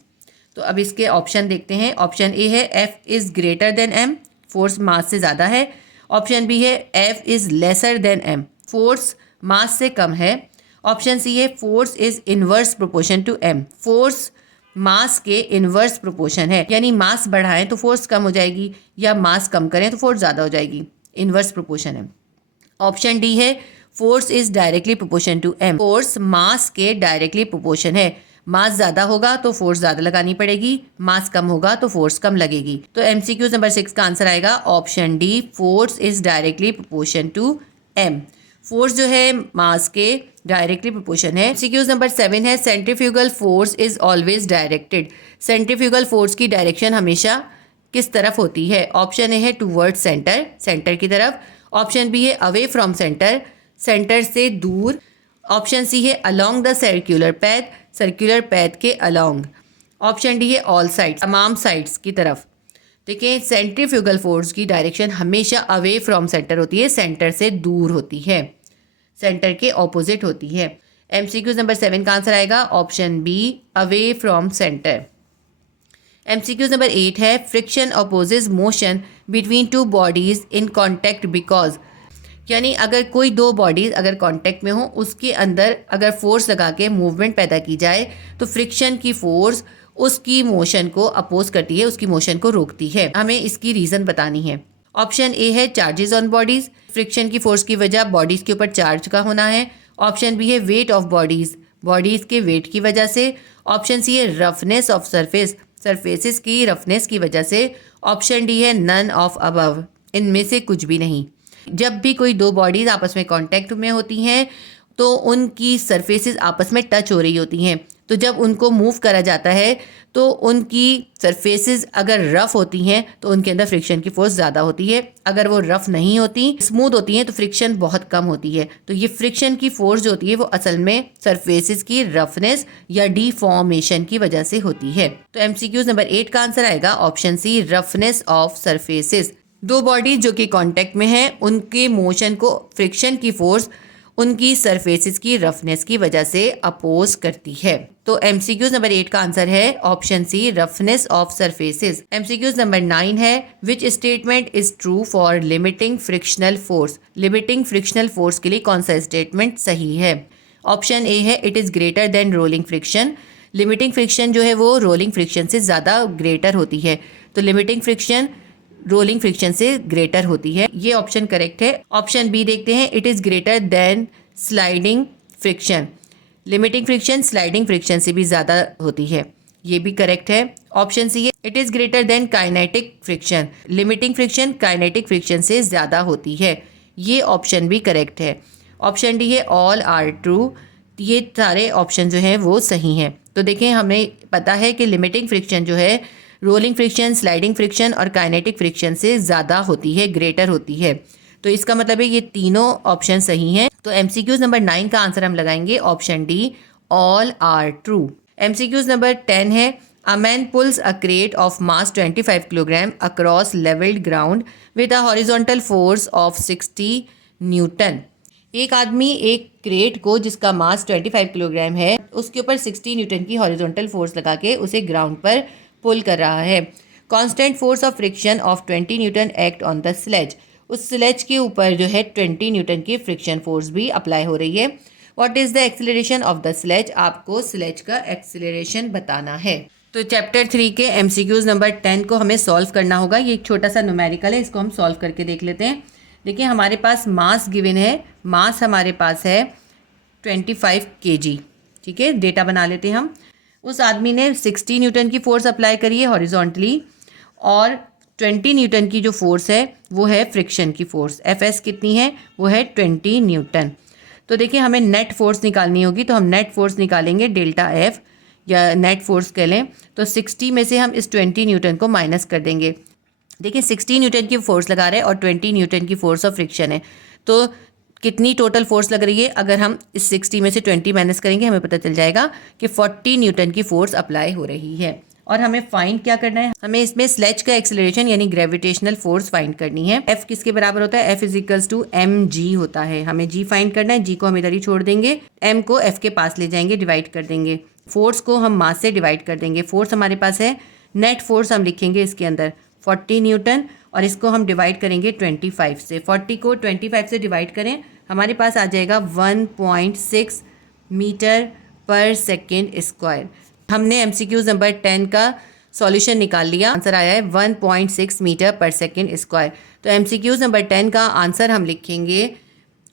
तो अब इसके ऑप्शन देखते हैं। ऑप्शन ए है F is greater than M, force mass से ज़्यादा है। ऑप्शन बी है F is lesser than M, force mass से कम है। ऑप्शन सी है force is inverse proportion to M, force mass के इनवर्स प्रोपोर्शन है, यानी मास बढ़ाएं तो फोर्स कम हो जाएगी या मास कम करें तो फोर्स ज़्यादा हो जाएगी, इनवर्स प्रोपोर्शन है। ऑप्शन डी है force is directly proportion to M, force mass के डायरेक्टली प्रोपोर्शन है, मास ज़्यादा होगा तो फोर्स ज़्यादा लगानी पड़ेगी, मास कम होगा तो फोर्स कम लगेगी। तो MCQ नंबर 6 का आंसर आएगा option D, force is directly proportion to M, force जो है मास के डायरेक्टली प्रोपोर्शन है। MCQ नंबर 7 है centrifugal force is always directed, centrifugal force की डायरेक्शन हमेशा किस तरफ होती है? ऑप्शन ए है टूवर्ड सेंटर, सेंटर की तरफ। ऑप्शन बी है अवे फ्रॉम सेंटर, सेंटर से दूर। ऑप्शन सी है along the circular path, circular path के अलोंग। ऑप्शन डी है ऑल साइड्स, तमाम साइड्स की तरफ। देखिए सेंट्रीफ्यूगल फोर्स की डायरेक्शन हमेशा अवे फ्रॉम सेंटर होती है, सेंटर से दूर होती है, सेंटर के ऑपोजिट होती है। MCQ नंबर 7 का आंसर आएगा option B, away from centre. MCQ number 8 है friction opposes motion between two bodies in contact because, यानी अगर कोई दो बॉडीज अगर कांटेक्ट में हो उसके अंदर अगर फोर्स लगा के मूवमेंट पैदा की जाए तो फ्रिक्शन की फोर्स उसकी मोशन को अपोज करती है, उसकी मोशन को रोकती है। हमें इसकी रीज़न बतानी है। ऑप्शन ए है चार्जेस ऑन बॉडीज, फ्रिक्शन की फोर्स की वजह बॉडीज़ के ऊपर चार्ज का होना है। ऑप्शन बी है वेट ऑफ बॉडीज़, बॉडीज़ के वेट की वजह से। ऑप्शन सी है रफनेस ऑफ सरफेस, सरफेसेस की रफनेस की वजह से। ऑप्शन डी है नन ऑफ अबव, इनमें से कुछ भी नहीं। जब भी कोई दो बॉडीज़ आपस में कांटेक्ट में होती हैं तो उनकी सरफेसेस आपस में टच हो रही होती हैं, तो जब उनको मूव करा जाता है तो उनकी सरफेसेस अगर रफ़ होती हैं तो उनके अंदर फ्रिक्शन की फोर्स ज़्यादा होती है, अगर वो रफ़ नहीं होती, स्मूथ होती हैं, तो फ्रिक्शन बहुत कम होती है। तो ये फ्रिक्शन की फोर्स जो होती है वो असल में सरफेसेस की रफनेस या डिफॉर्मेशन की वजह से होती है। तो MCQ नंबर 8 का आंसर आएगा option C, roughness of surfaces. दो बॉडीज जो कि कांटेक्ट में हैं उनके मोशन को फ्रिक्शन की फोर्स उनकी सरफेसेस की रफनेस की वजह से अपोज करती है। तो MCQ नंबर 8 का आंसर है option C, roughness of surfaces. MCQ number 9 है which statement is true for limiting frictional force, limiting frictional force के लिए कौन सा स्टेटमेंट सही है? ऑप्शन ए है it is greater then rolling friction, limiting friction जो है वो रोलिंग फ्रिक्शन से ज़्यादा ग्रेटर होती है, तो लिमिटिंग फ्रिक्शन रोलिंग फ्रिक्शन से ग्रेटर होती है, ये ऑप्शन करेक्ट है। ऑप्शन बी देखते हैं, it is greater then sliding friction, limiting friction sliding friction से भी ज़्यादा होती है, ये भी करेक्ट है। ऑप्शन सी है it is greater then kinetic friction, limiting friction kinetic friction से ज़्यादा होती है, ये ऑप्शन भी करेक्ट है। ऑप्शन डी है ऑल आर ट्रू, ये सारे ऑप्शन जो हैं वो सही हैं। तो देखें हमें पता है कि लिमिटिंग फ्रिक्शन जो है रोलिंग फ्रिक्शन, स्लाइडिंग फ्रिक्शन और काइनेटिक फ्रिक्शन से ज़्यादा होती है, ग्रेटर होती है, तो इसका मतलब है ये तीनों ऑप्शन सही हैं। तो MCQ नंबर 9 का आंसर हम लगाएंगे option D, all are true. MCQ number 10 है a man pulls a crate of mass 25 kilogram across levelled ground with a horizontal force of 60 newton. एक आदमी एक क्रेट को जिसका मास 25 किलोग्राम है उसके ऊपर 60 न्यूटन की हॉरिजॉन्टल फोर्स लगा के उसे ग्राउंड पर पुल कर रहा है। Constant force of friction of 20 newton act on the sledge, उस स्लेज के ऊपर जो है 20 न्यूटन की फ्रिक्शन फोर्स भी अप्लाई हो रही है। What is the acceleration of the sledge, आपको स्लेज का एक्सेलरेशन बताना है। तो चैप्टर 3 के MCQs नंबर 10 को हमें सॉल्व करना होगा। ये एक छोटा सा न्यूमेरिकल है, इसको हम सॉल्व करके देख लेते हैं। देखिए हमारे पास मास गिवन है, मास हमारे पास है 25 kg, ठीक है, डेटा बना लेते हैं हम। उस आदमी ने 60 न्यूटन की फोर्स अप्लाई करी है हॉरिजॉन्टली और 20 न्यूटन की जो फोर्स है वो है फ्रिक्शन की फोर्स, FS कितनी है वो है 20 न्यूटन। तो देखिए हमें नेट फोर्स निकालनी होगी, तो हम नेट फोर्स निकालेंगे डेल्टा F या नेट फोर्स कह लें। तो 60 में से हम इस 20 न्यूटन को माइनस कर देंगे। देखिए 60 न्यूटन की फोर्स लगा रहे हैं और 20 न्यूटन की फोर्स ऑफ फ्रिक्शन है, तो कितनी टोटल फोर्स लग रही है? अगर हम इस 60 में से 20 माइनस करेंगे हमें पता चल जाएगा कि 40 न्यूटन की फोर्स अप्लाई हो रही है। और हमें फाइंड क्या करना है, हमें इसमें स्लेज का एक्सेलरेशन यानी ग्रेविटेशनल फोर्स फाइंड करनी है। F किसके बराबर होता है, F is equals to mg होता है। हमें g फाइंड करना है, g को हम इधर ही छोड़ देंगे, m को F के पास ले जाएंगे, डिवाइड कर देंगे। फोर्स को हम मास से डिवाइड कर देंगे। फोर्स हमारे पास है, नेट फोर्स हम लिखेंगे इसके अंदर 40 न्यूटन और इसको हम डिवाइड करेंगे 25 से। 40 को 25 से डिवाइड करें, हमारे पास आ जाएगा 1.6 मीटर पर सेकेंड स्क्वायर। हमने MCQ नंबर 10 का सॉल्यूशन निकाल लिया, आंसर आया है 1.6 मीटर पर सेकेंड स्क्वायर। तो MCQ नंबर 10 का आंसर हम लिखेंगे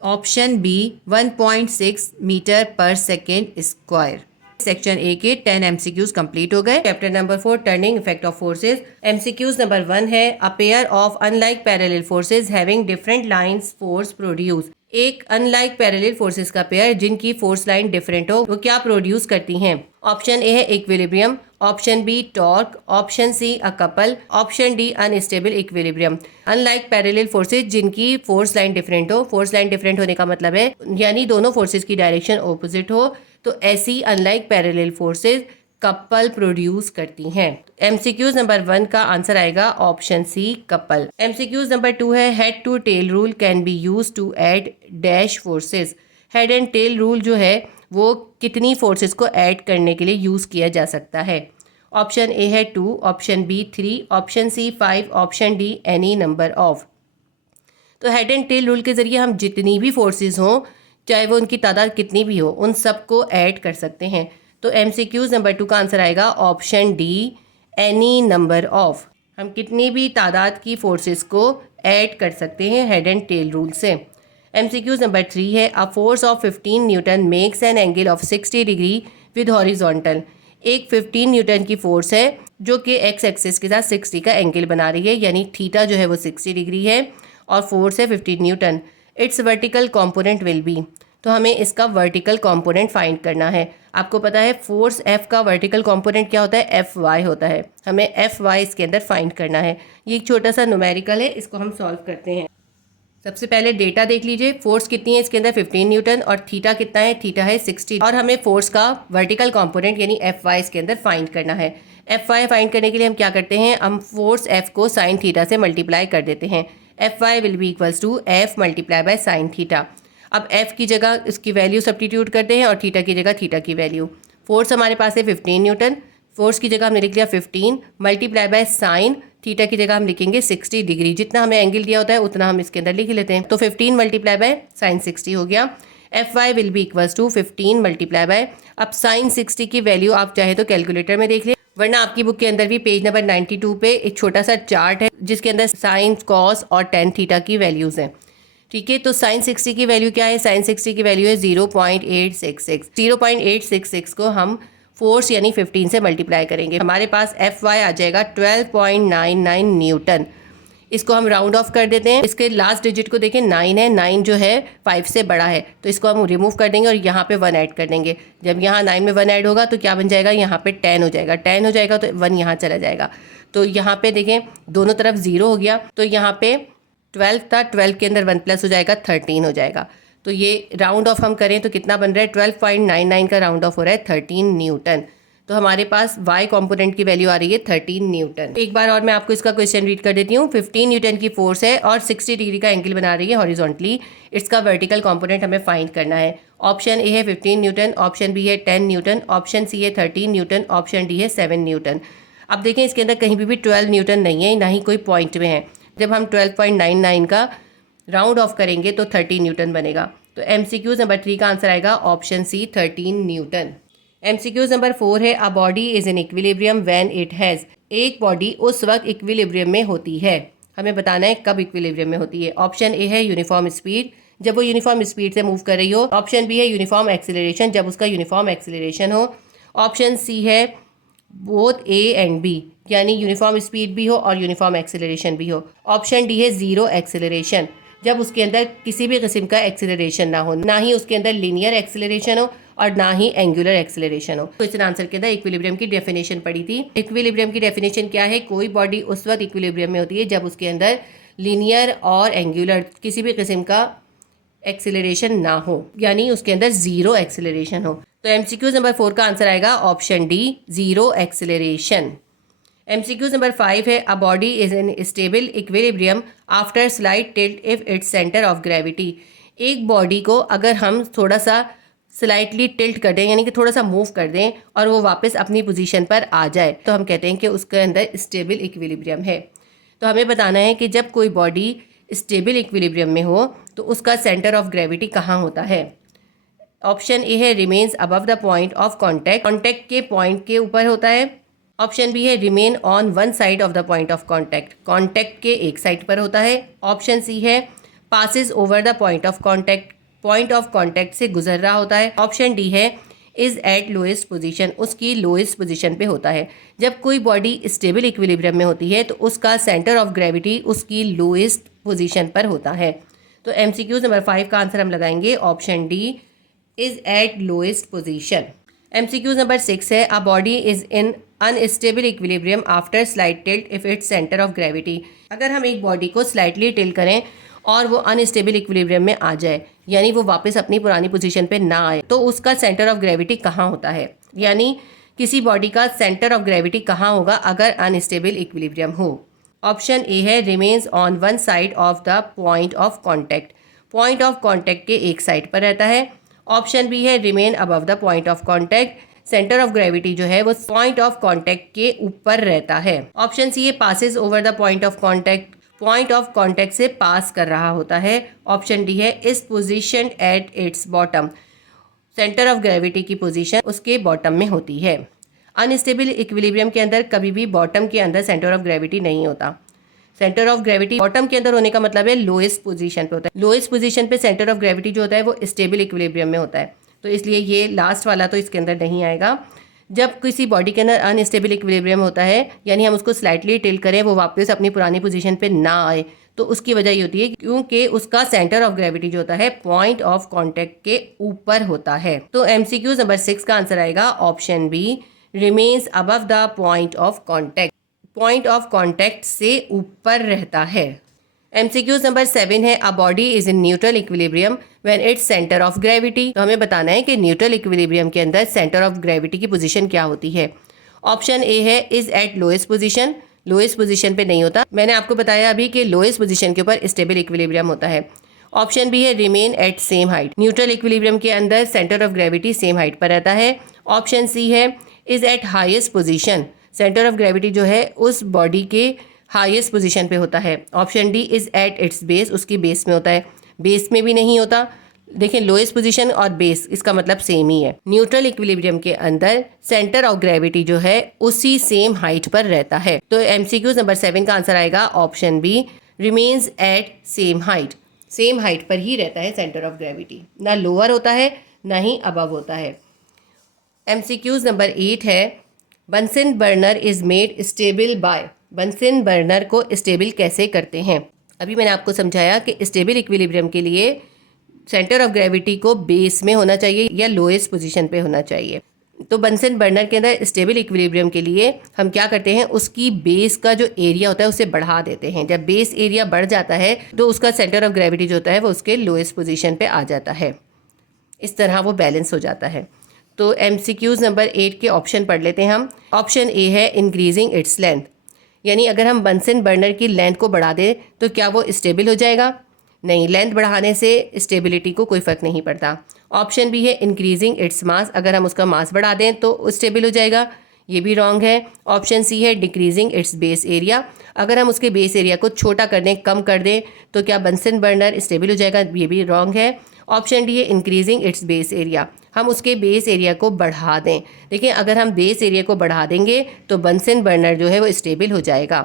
option B 1.6 metre per second square. Section A के 10 MCQs कंप्लीट हो गए। Chapter number 4 turning effect of forces. MCQs number 1 है a pair of unlike parallel forces having different lines force produce. एक unlike parallel forces का pair जिनकी force line different हो वो क्या प्रोड्यूस करती हैं। ऑप्शन ए है equilibrium, option B torque, option C a couple, option D unstable equilibrium. Unlike parallel forces जिनकी फोर्स लाइन डिफरेंट हो, फोर्स लाइन डिफरेंट होने का मतलब है यानी दोनों फोर्सेज की डायरेक्शन ऑपोजिट हो, तो ऐसी unlike parallel forces couple produce करती हैं। MCQs नंबर 1 का आंसर आएगा option C couple. MCQs number 2 है head to tail rule can be use to add dash forces. Head and tail rule जो है वो कितनी फोर्सेज को ऐड करने के लिए यूज किया जा सकता है। ऑप्शन ए है 2, option B 3, option C 5, option D any number of. तो हेड एंड टेल रूल के जरिए हम जितनी भी फोर्सेज हों, चाहे वो उनकी तादाद कितनी भी हो, उन सबको ऐड कर सकते हैं। तो MCQs नंबर 2 का आंसर आएगा option D any number of. हम कितनी भी तादाद की फोर्सेस को ऐड कर सकते हैं हेड एंड टेल रूल से। MCQs नंबर 3 है a force of 15 Newton makes an angle of 60 degree with horizontal. एक 15 न्यूटन की फोर्स है जो कि एक्स एक्सिस के साथ 60 का एंगल बना रही है, यानी थीटा जो है वो 60 डिग्री है और फोर्स है 15 Newton. It's vertical component will be. तो हमें इसका वर्टिकल कंपोनेंट फाइंड करना है। आपको पता है फोर्स F का वर्टिकल कंपोनेंट क्या होता है, Fy होता है। हमें Fy इसके अंदर फाइंड करना है। ये एक छोटा सा न्यूमेरिकल है, इसको हम सॉल्व करते हैं। सबसे पहले डेटा देख लीजिए, फोर्स कितनी है इसके अंदर 15 न्यूटन और थीटा कितना है, थीटा है 60 और हमें फोर्स का वर्टिकल कंपोनेंट यानी Fy इसके अंदर फाइंड करना है। Fy फाइंड करने के लिए हम क्या करते हैं, हम फोर्स F को साइन थीटा से मल्टीप्लाई कर देते हैं। Fy will be equals to F multiply by sine theta. अब F की जगह इसकी वैल्यू सब्स्टिट्यूट करते हैं और थीटा की जगह थीटा की वैल्यू। फोर्स हमारे पास है 15 न्यूटन, फोर्स की जगह हमने लिख लिया 15 मल्टीप्लाई बाय साइन थीटा की जगह हम लिखेंगे 60 डिग्री। जितना हमें एंगल दिया होता है उतना हम इसके अंदर लिख लेते हैं। तो 15 मल्टीप्लाई बाय साइन 60 हो गया। Fy will be equals to 15 multiply by, अब साइन 60 की वैल्यू आप चाहे तो कैलकुलेटर में देख लें, वरना आपकी बुक के अंदर भी पेज नंबर 92 पे एक छोटा सा चार्ट है जिसके अंदर साइन, कॉस और टेन थीटा की वैल्यूज़ हैं। ठीक है, तो साइन 60 की वैल्यू क्या है, साइन 60 की वैल्यू है 0.866। 0.866 को हम फोर्स यानी 15 से मल्टीप्लाई करेंगे, हमारे पास Fy आ जाएगा 12.99 न्यूटन। इसको हम राउंड ऑफ कर देते हैं। इसके लास्ट डिजिट को देखें 9 है, 9 जो है 5 से बड़ा है, तो इसको हम रिमूव कर देंगे और यहाँ पे 1 ऐड कर देंगे। जब यहाँ 9 में 1 ऐड होगा तो क्या बन जाएगा, यहाँ पे 10 हो जाएगा। 10 हो जाएगा तो 1 यहाँ चला जाएगा, तो यहाँ पे देखें दोनों तरफ 0 हो गया। तो यहाँ पे 12 था, 12 के अंदर 1 प्लस हो जाएगा, 13 हो जाएगा। तो ये राउंड ऑफ हम करें तो कितना बन रहा है, 12.99 का राउंड ऑफ हो रहा है 13 न्यूटन। तो हमारे पास y कंपोनेंट की वैल्यू आ रही है 13 न्यूटन। एक बार और मैं आपको इसका क्वेश्चन रीड कर देती हूँ। 15 न्यूटन की फोर्स है और 60 डिग्री का एंगल बना रही है हॉरिजॉन्टली। इसका वर्टिकल कंपोनेंट हमें फाइंड करना है। ऑप्शन ए है 15 न्यूटन, ऑप्शन बी है 10 न्यूटन, ऑप्शन सी है 13 न्यूटन, ऑप्शन डी है 7 न्यूटन। अब देखें इसके अंदर कहीं भी 12 न्यूटन नहीं है, ना ही कोई पॉइंट में है। जब हम 12.99 का राउंड ऑफ करेंगे तो 30 न्यूटन बनेगा। तो MCQ नंबर 3 का आंसर आएगा option C 13 newton. MCQ number 4 है a body is in equilibrium when it has. एक बॉडी उस वक्त इक्विलिब्रियम में होती है, हमें बताना है कब इक्विलिब्रियम में होती है। ऑप्शन ए है यूनिफॉर्म स्पीड, जब वो यूनिफॉर्म स्पीड से मूव कर रही हो। ऑप्शन बी है यूनिफॉर्म एक्सीलरेशन, जब उसका यूनिफॉर्म एक्सीलरेशन हो। ऑप्शन सी है बोथ ए एंड बी, यानी यूनिफॉर्म स्पीड भी हो और यूनिफॉर्म एक्सीलरेशन भी हो। ऑप्शन डी है जीरो एक्सीलरेशन, जब उसके अंदर किसी भी किस्म का एक्सीलरेशन ना हो, ना ही उसके अंदर लीनियर एक्सीलरेशन हो और ना ही एंगुलर एक्सीलरेशन हो। क्वेश्चन आंसर के अंदर इक्विलिब्रियम की डेफिनेशन पड़ी थी। इक्विलिब्रियम की डेफिनेशन क्या है, कोई बॉडी उस वक्त इक्विलिब्रियम में होती है जब उसके अंदर लीनियर और एंगुलर किसी भी किस्म का एक्सीलरेशन ना हो, यानी उसके अंदर जीरो एक्सीलरेशन हो। तो MCQ नंबर 4 का आंसर आएगा option D, zero acceleration. MCQ number 5 है, a body is in stable equilibrium after slight tilt if it's centre of gravity. एक बॉडी को अगर हम थोड़ा सा स्लाइटली टिल्ट कर दें, यानी कि थोड़ा सा मूव कर दें और वो वापस अपनी पोजीशन पर आ जाए, तो हम कहते हैं कि उसके अंदर स्टेबल इक्विलिब्रियम है। तो हमें बताना है कि जब कोई बॉडी स्टेबल इक्विलिब्रियम में हो तो उसका सेंटर ऑफ ग्रेविटी कहाँ होता है। ऑप्शन ए है remains above the point of contact, contact के पॉइंट के ऊपर होता है। ऑप्शन बी है remain on one side of the point of contact, contact के एक साइड पर होता है। ऑप्शन सी है passes over the point of contact, point of contact से गुजर रहा होता है। ऑप्शन डी है इज एट लोएस्ट पोजीशन, उसकी लोएस्ट पोजीशन पे होता है। जब कोई बॉडी स्टेबल इक्विलिब्रियम में होती है तो उसका सेंटर ऑफ ग्रेविटी उसकी लोएस्ट पोजीशन पर होता है। तो MCQ नंबर 5 का आंसर हम लगाएंगे option D, is at lowest position. MCQ number 6 है, a body is in unstable equilibrium after slight tilt if it's centre of gravity. अगर हम एक बॉडी को स्लाइटली टिल्ट करें और वो अनस्टेबल इक्विलिब्रियम में आ जाए, यानी वो वापस अपनी पुरानी पोजीशन पे ना आए, तो उसका सेंटर ऑफ ग्रेविटी कहाँ होता है। यानी किसी बॉडी का सेंटर ऑफ ग्रेविटी कहाँ होगा अगर अनस्टेबल इक्विलिब्रियम हो। ऑप्शन ए है remains on one side of the point of contact, point of contact के एक साइड पर रहता है। ऑप्शन बी है remain above the point of contact, centre of gravity जो है वो पॉइंट ऑफ कॉन्टैक्ट के ऊपर रहता है। ऑप्शन सी है passes over the point of contact, point of contact से पास कर रहा होता है। ऑप्शन डी है is position at its bottom, centre of gravity की पोजीशन उसके बॉटम में होती है। अनस्टेबल इक्विलिब्रियम के अंदर कभी भी बॉटम के अंदर सेंटर ऑफ ग्रेविटी नहीं होता। सेंटर ऑफ ग्रेविटी बॉटम के अंदर होने का मतलब है लोएस्ट पोजीशन पे होता है। लोएस्ट पोजीशन पे सेंटर ऑफ ग्रेविटी जो होता है वो स्टेबल इक्विलिब्रियम में होता है, तो इसलिए ये लास्ट वाला तो इसके अंदर नहीं आएगा। जब किसी बॉडी के अंदर अनस्टेबल इक्विलिब्रियम होता है, यानी हम उसको स्लाइटली टिल्ट करें, वो वापस अपनी पुरानी पोजीशन पे ना आए, तो उसकी वजह ये होती है क्योंकि उसका सेंटर ऑफ ग्रेविटी जो होता है पॉइंट ऑफ कॉन्टैक्ट के ऊपर होता है। तो MCQ नंबर 6 का आंसर आएगा option B, remains above the point of contact, point of contact से ऊपर रहता है। MCQ नंबर 7 है, a body is in neutral equilibrium when its centre of gravity. तो हमें बताना है कि न्यूट्रल इक्विलिब्रियम के अंदर सेंटर ऑफ ग्रेविटी की पोजीशन क्या होती है। ऑप्शन ए है is at lowest position, lowest position पे नहीं होता। मैंने आपको बताया अभी कि लोएस्ट पोजीशन के ऊपर स्टेबल इक्विलिब्रियम होता है। ऑप्शन बी है remain at same height, neutral equilibrium के अंदर centre of gravity same height पर रहता है। ऑप्शन सी है is eight highest position, centre of gravity जो है उस बॉडी के हाईएस्ट पोजीशन पे होता है। Option D is at its base, उसकी बेस में होता है। बेस में भी नहीं होता। देखें लोएस्ट पोजीशन और बेस इसका मतलब सेम ही है। न्यूट्रल इक्विलिब्रियम के अंदर सेंटर ऑफ ग्रेविटी जो है उसी सेम हाइट पर रहता है। तो MCQ नंबर 7 का आंसर आएगा option B, remains at same height, same height पर ही रहता है सेंटर ऑफ ग्रेविटी, ना लोअर होता है ना ही अबव होता है। MCQ नंबर 8 है, Bunsen burner is made stable by, Bunsen burner को स्टेबल कैसे करते हैं। अभी मैंने आपको समझाया कि स्टेबल इक्विलिब्रियम के लिए सेंटर ऑफ ग्रेविटी को बेस में होना चाहिए या लोएस्ट पोजीशन पे होना चाहिए। तो बंसन बर्नर के अंदर स्टेबल इक्विलिब्रियम के लिए हम क्या करते हैं, उसकी बेस का जो एरिया होता है उसे बढ़ा देते हैं। जब बेस एरिया बढ़ जाता है तो उसका सेंटर ऑफ ग्रेविटी जो होता है वो उसके लोएस्ट पोजीशन पे आ जाता है। इस तरह वो बैलेंस हो जाता है। तो MCQ नंबर 8 के ऑप्शन पढ़ लेते हैं हम। ऑप्शन ए है इंक्रीजिंग इट्स लेंथ, यानी अगर हम बंसन बर्नर की लेंथ को बढ़ा दें तो क्या वो स्टेबल हो जाएगा। नहीं, लेंथ बढ़ाने से स्टेबिलिटी को कोई फ़र्क नहीं पड़ता। ऑप्शन बी है इंक्रीजिंग इट्स मास, अगर हम उसका मास बढ़ा दें तो स्टेबल हो जाएगा, ये भी रॉन्ग है। ऑप्शन सी है डिक्रीजिंग इट्स बेस एरिया, अगर हम उसके बेस एरिया को छोटा कर दें, कम कर दें, तो क्या बंसन बर्नर स्टेबल हो जाएगा, ये भी रॉन्ग है। ऑप्शन डी है इंक्रीजिंग इट्स बेस एरिया, हम उसके बेस एरिया को बढ़ा दें। देखिए अगर हम बेस एरिया को बढ़ा देंगे तो बंसन बर्नर जो है वो स्टेबल हो जाएगा।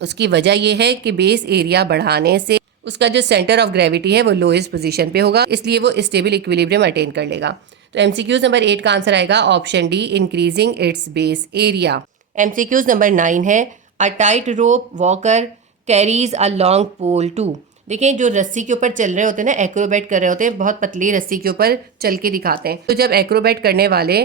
उसकी वजह ये है कि बेस एरिया बढ़ाने से उसका जो सेंटर ऑफ ग्रेविटी है वो लोएस्ट पोजीशन पे होगा, इसलिए वो स्टेबल इक्विलिब्रियम अटेन कर लेगा। तो MCQ नंबर 8 का आंसर आएगा option D, increasing its base area. MCQ number 9 है, a tight rope walker carries a long pole to. देखिए जो रस्सी के ऊपर चल रहे होते हैं ना, एक्रोबैट कर रहे होते हैं, बहुत पतली रस्सी के ऊपर चल के दिखाते हैं। तो जब एक्रोबैट करने वाले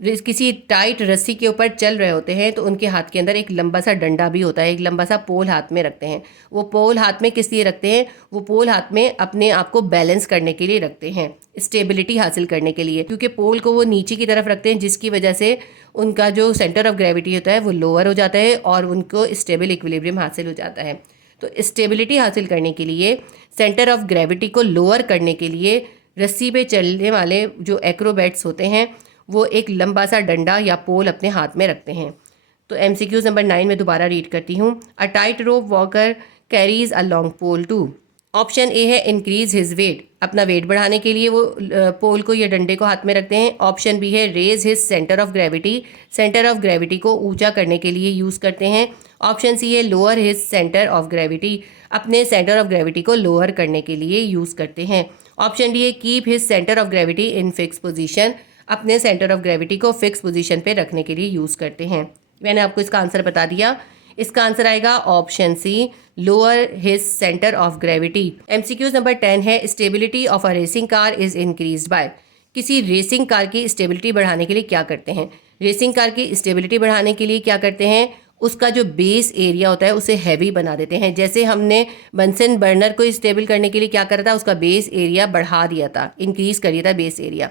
किसी टाइट रस्सी के ऊपर चल रहे होते हैं तो उनके हाथ के अंदर एक लंबा सा डंडा भी होता है, एक लंबा सा पोल हाथ में रखते हैं। वो पोल हाथ में किस लिए रखते हैं? वो पोल हाथ में अपने आप को बैलेंस करने के लिए रखते हैं, स्टेबिलिटी हासिल करने के लिए, क्योंकि पोल को वो नीचे की तरफ रखते हैं जिसकी वजह से उनका जो सेंटर ऑफ ग्रेविटी होता है वो लोअर हो जाता है और उनको स्टेबल इक्विलिब्रियम हासिल हो जाता है। तो स्टेबिलिटी हासिल करने के लिए, सेंटर ऑफ ग्रेविटी को लोअर करने के लिए रस्सी पे चलने वाले जो एक्रोबैट्स होते हैं वो एक लंबा सा डंडा या पोल अपने हाथ में रखते हैं। तो MCQ नंबर 9 में दोबारा रीड करती हूँ। A tight rope walker carries a long pole to. Option A है इंक्रीज हिज वेट, अपना वेट बढ़ाने के लिए वो पोल को या डंडे को हाथ में रखते हैं। ऑप्शन बी है raise his centre of gravity, centre of gravity को ऊंचा करने के लिए यूज़ करते हैं। ऑप्शन सी है lower his centre of gravity, अपने सेंटर ऑफ ग्रेविटी को लोअर करने के लिए यूज़ करते हैं। ऑप्शन डी है keep his centre of gravity in fix position, अपने सेंटर ऑफ ग्रेविटी को फिक्स पोजीशन पे रखने के लिए यूज़ करते हैं। मैंने आपको इसका आंसर बता दिया। इसका आंसर आएगा option C, lower his centre of gravity. MCQ number 10 है stability of a racing car is increased by. किसी रेसिंग कार की स्टेबिलिटी बढ़ाने के लिए क्या करते हैं? रेसिंग कार की स्टेबिलिटी बढ़ाने के लिए क्या करते हैं? उसका जो बेस एरिया होता है उसे हैवी बना देते हैं। जैसे हमने बंसन बर्नर को स्टेबल करने के लिए क्या करा था, उसका बेस एरिया बढ़ा दिया था, इंक्रीज कर दिया था बेस एरिया।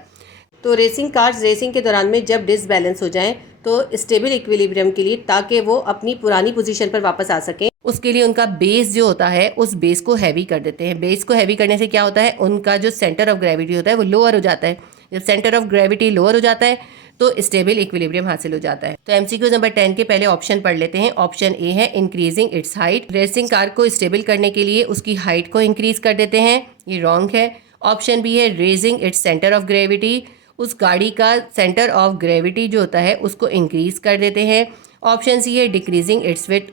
तो रेसिंग कार्स रेसिंग के दौरान में जब डिसबैलेंस हो जाएं तो स्टेबल इक्विलिब्रियम के लिए, ताकि वो अपनी पुरानी पोजीशन पर वापस आ सकें, उसके लिए उनका बेस जो होता है उस बेस को हैवी कर देते हैं। बेस को हैवी करने से क्या होता है, उनका जो सेंटर ऑफ ग्रेविटी होता है वो लोअर हो जाता है। जब सेंटर ऑफ ग्रेविटी लोअर हो जाता है तो स्टेबल इक्विलिब्रियम हासिल हो जाता है। तो MCQ नंबर 10 के पहले ऑप्शन पढ़ लेते हैं। ऑप्शन ए है increasing its height, racing car को स्टेबल करने के लिए उसकी हाइट को इंक्रीज कर देते हैं, ये रॉन्ग है। ऑप्शन बी है raising it's centre of gravity, उस गाड़ी का सेंटर ऑफ ग्रेविटी जो होता है उसको इंक्रीज कर देते हैं। ऑप्शन सी है डिक्रीजिंग इट्स विड्थ,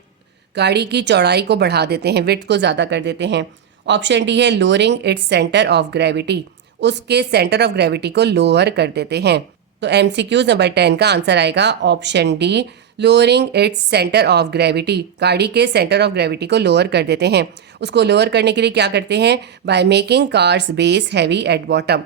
गाड़ी की चौड़ाई को बढ़ा देते हैं, विड्थ को ज़्यादा कर देते हैं। ऑप्शन डी है lowering it's centre of gravity, उसके सेंटर ऑफ ग्रेविटी को लोअर कर देते हैं। तो MCQ नंबर 10 का आंसर आएगा option D, lowering it's centre of gravity, गाड़ी के सेंटर ऑफ ग्रेविटी को लोअर कर देते हैं। उसको लोअर करने के लिए क्या करते हैं? By making cars base heavy at bottom,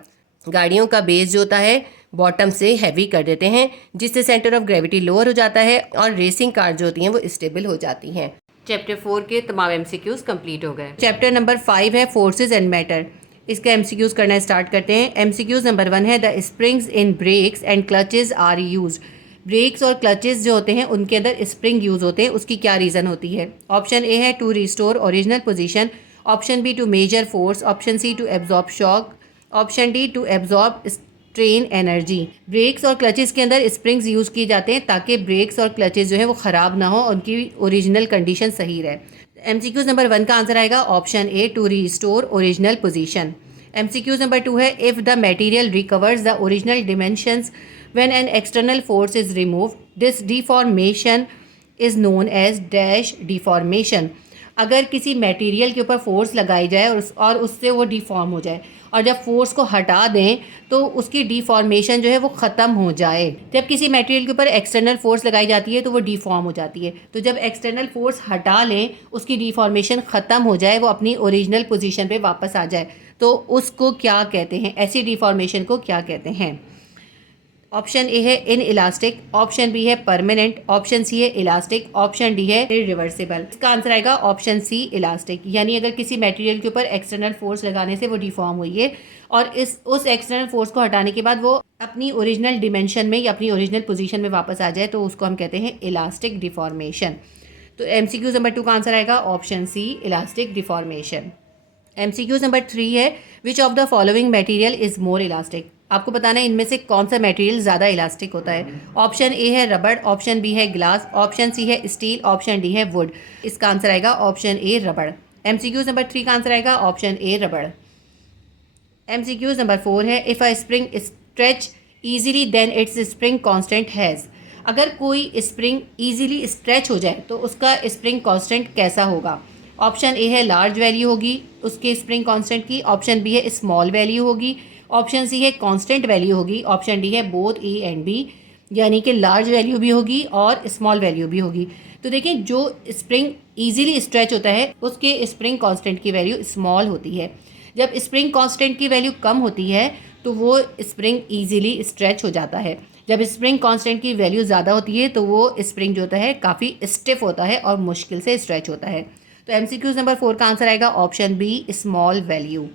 गाड़ियों का बेस जो होता है बॉटम से हैवी कर देते हैं, जिससे सेंटर ऑफ ग्रेविटी लोअर हो जाता है और रेसिंग कार जो होती हैं वो स्टेबल हो जाती हैं। चैप्टर 4 के तमाम MCQs कंप्लीट हो गए। चैप्टर नंबर 5 है फोर्सेस एंड मैटर। इसका MCQs करना स्टार्ट करते हैं। MCQs नंबर 1 है the springs in brakes and clutches are use. Brakes और क्लचेज जो होते हैं उनके अंदर स्प्रिंग यूज होते हैं, उसकी क्या रीज़न होती है? ऑप्शन ए है to restore original position, option B to measure force, option C to absorb shock, option D to absorb strain energy. Brakes और क्लचेस के अंदर स्प्रिंग्स यूज़ किए जाते हैं ताकि ब्रेक्स और क्लचेस जो है वो ख़राब ना हो, उनकी ओरिजिनल कंडीशन सही रहे। MCQ नंबर 1 का आंसर आएगा option A, to restore original position. MCQ number 2 है if the material recovers the original dimensions when an external force is removed, this deformation is known as dash deformation. अगर किसी material के ऊपर force लगाई जाए और उससे वो डिफॉर्म हो जाए, और जब फोर्स को हटा दें तो उसकी डिफॉर्मेशन जो है वो ख़त्म हो जाए। जब किसी मटेरियल के ऊपर एक्सटर्नल फोर्स लगाई जाती है तो वो डिफॉर्म हो जाती है, तो जब एक्सटर्नल फोर्स हटा लें, उसकी डिफॉर्मेशन ख़त्म हो जाए, वो अपनी ओरिजिनल पोजीशन पे वापस आ जाए, तो उसको क्या कहते हैं? ऐसी डिफॉर्मेशन को क्या कहते हैं? ऑप्शन ए है इन इलास्टिक, ऑप्शन बी है परमानेंट, ऑप्शन सी है इलास्टिक, ऑप्शन डी है इरिवर्सिबल। इसका आंसर आएगा ऑप्शन सी, इलास्टिक। यानी अगर किसी मटेरियल के ऊपर एक्सटर्नल फोर्स लगाने से वो डिफॉर्म हुई है और उस एक्सटर्नल फोर्स को हटाने के बाद वो अपनी ओरिजिनल डिमेंशन में या अपनी ओरिजिनल पोजीशन में वापस आ जाए, तो उसको हम कहते हैं इलास्टिक डिफॉर्मेशन। तो MCQ नंबर 2 का आंसर आएगा option C, elastic deformation. MCQ number 3 है which of the following material is more elastic. आपको बताना है इनमें से कौन सा मटेरियल ज़्यादा इलास्टिक होता है। ऑप्शन ए है रबड़, ऑप्शन बी है ग्लास, ऑप्शन सी है स्टील, ऑप्शन डी है वुड। इसका आंसर आएगा ऑप्शन ए, रबड़। MCQ नंबर 3 का आंसर आएगा ऑप्शन ए, रबड़। MCQ नंबर 4 है if a spring stretch easily then its spring constant has. अगर कोई स्प्रिंग ईजिली स्ट्रेच हो जाए तो उसका स्प्रिंग कांस्टेंट कैसा होगा? ऑप्शन ए है लार्ज वैल्यू होगी उसके स्प्रिंग कांस्टेंट की, ऑप्शन बी है स्मॉल वैल्यू होगी, ऑप्शन सी है कांस्टेंट वैल्यू होगी, ऑप्शन डी है बोथ ए एंड बी, यानी कि लार्ज वैल्यू भी होगी और स्मॉल वैल्यू भी होगी। तो देखिए जो स्प्रिंग इजीली स्ट्रेच होता है उसके स्प्रिंग कांस्टेंट की वैल्यू स्मॉल होती है। जब स्प्रिंग कांस्टेंट की वैल्यू कम होती है तो वो स्प्रिंग इजीली स्ट्रेच हो जाता है। जब स्प्रिंग कांस्टेंट की वैल्यू ज़्यादा होती है तो वो स्प्रिंग जो होता है काफ़ी स्टिफ होता है और मुश्किल से स्ट्रेच होता है। तो MCQ नंबर 4 का आंसर आएगा option B, small value.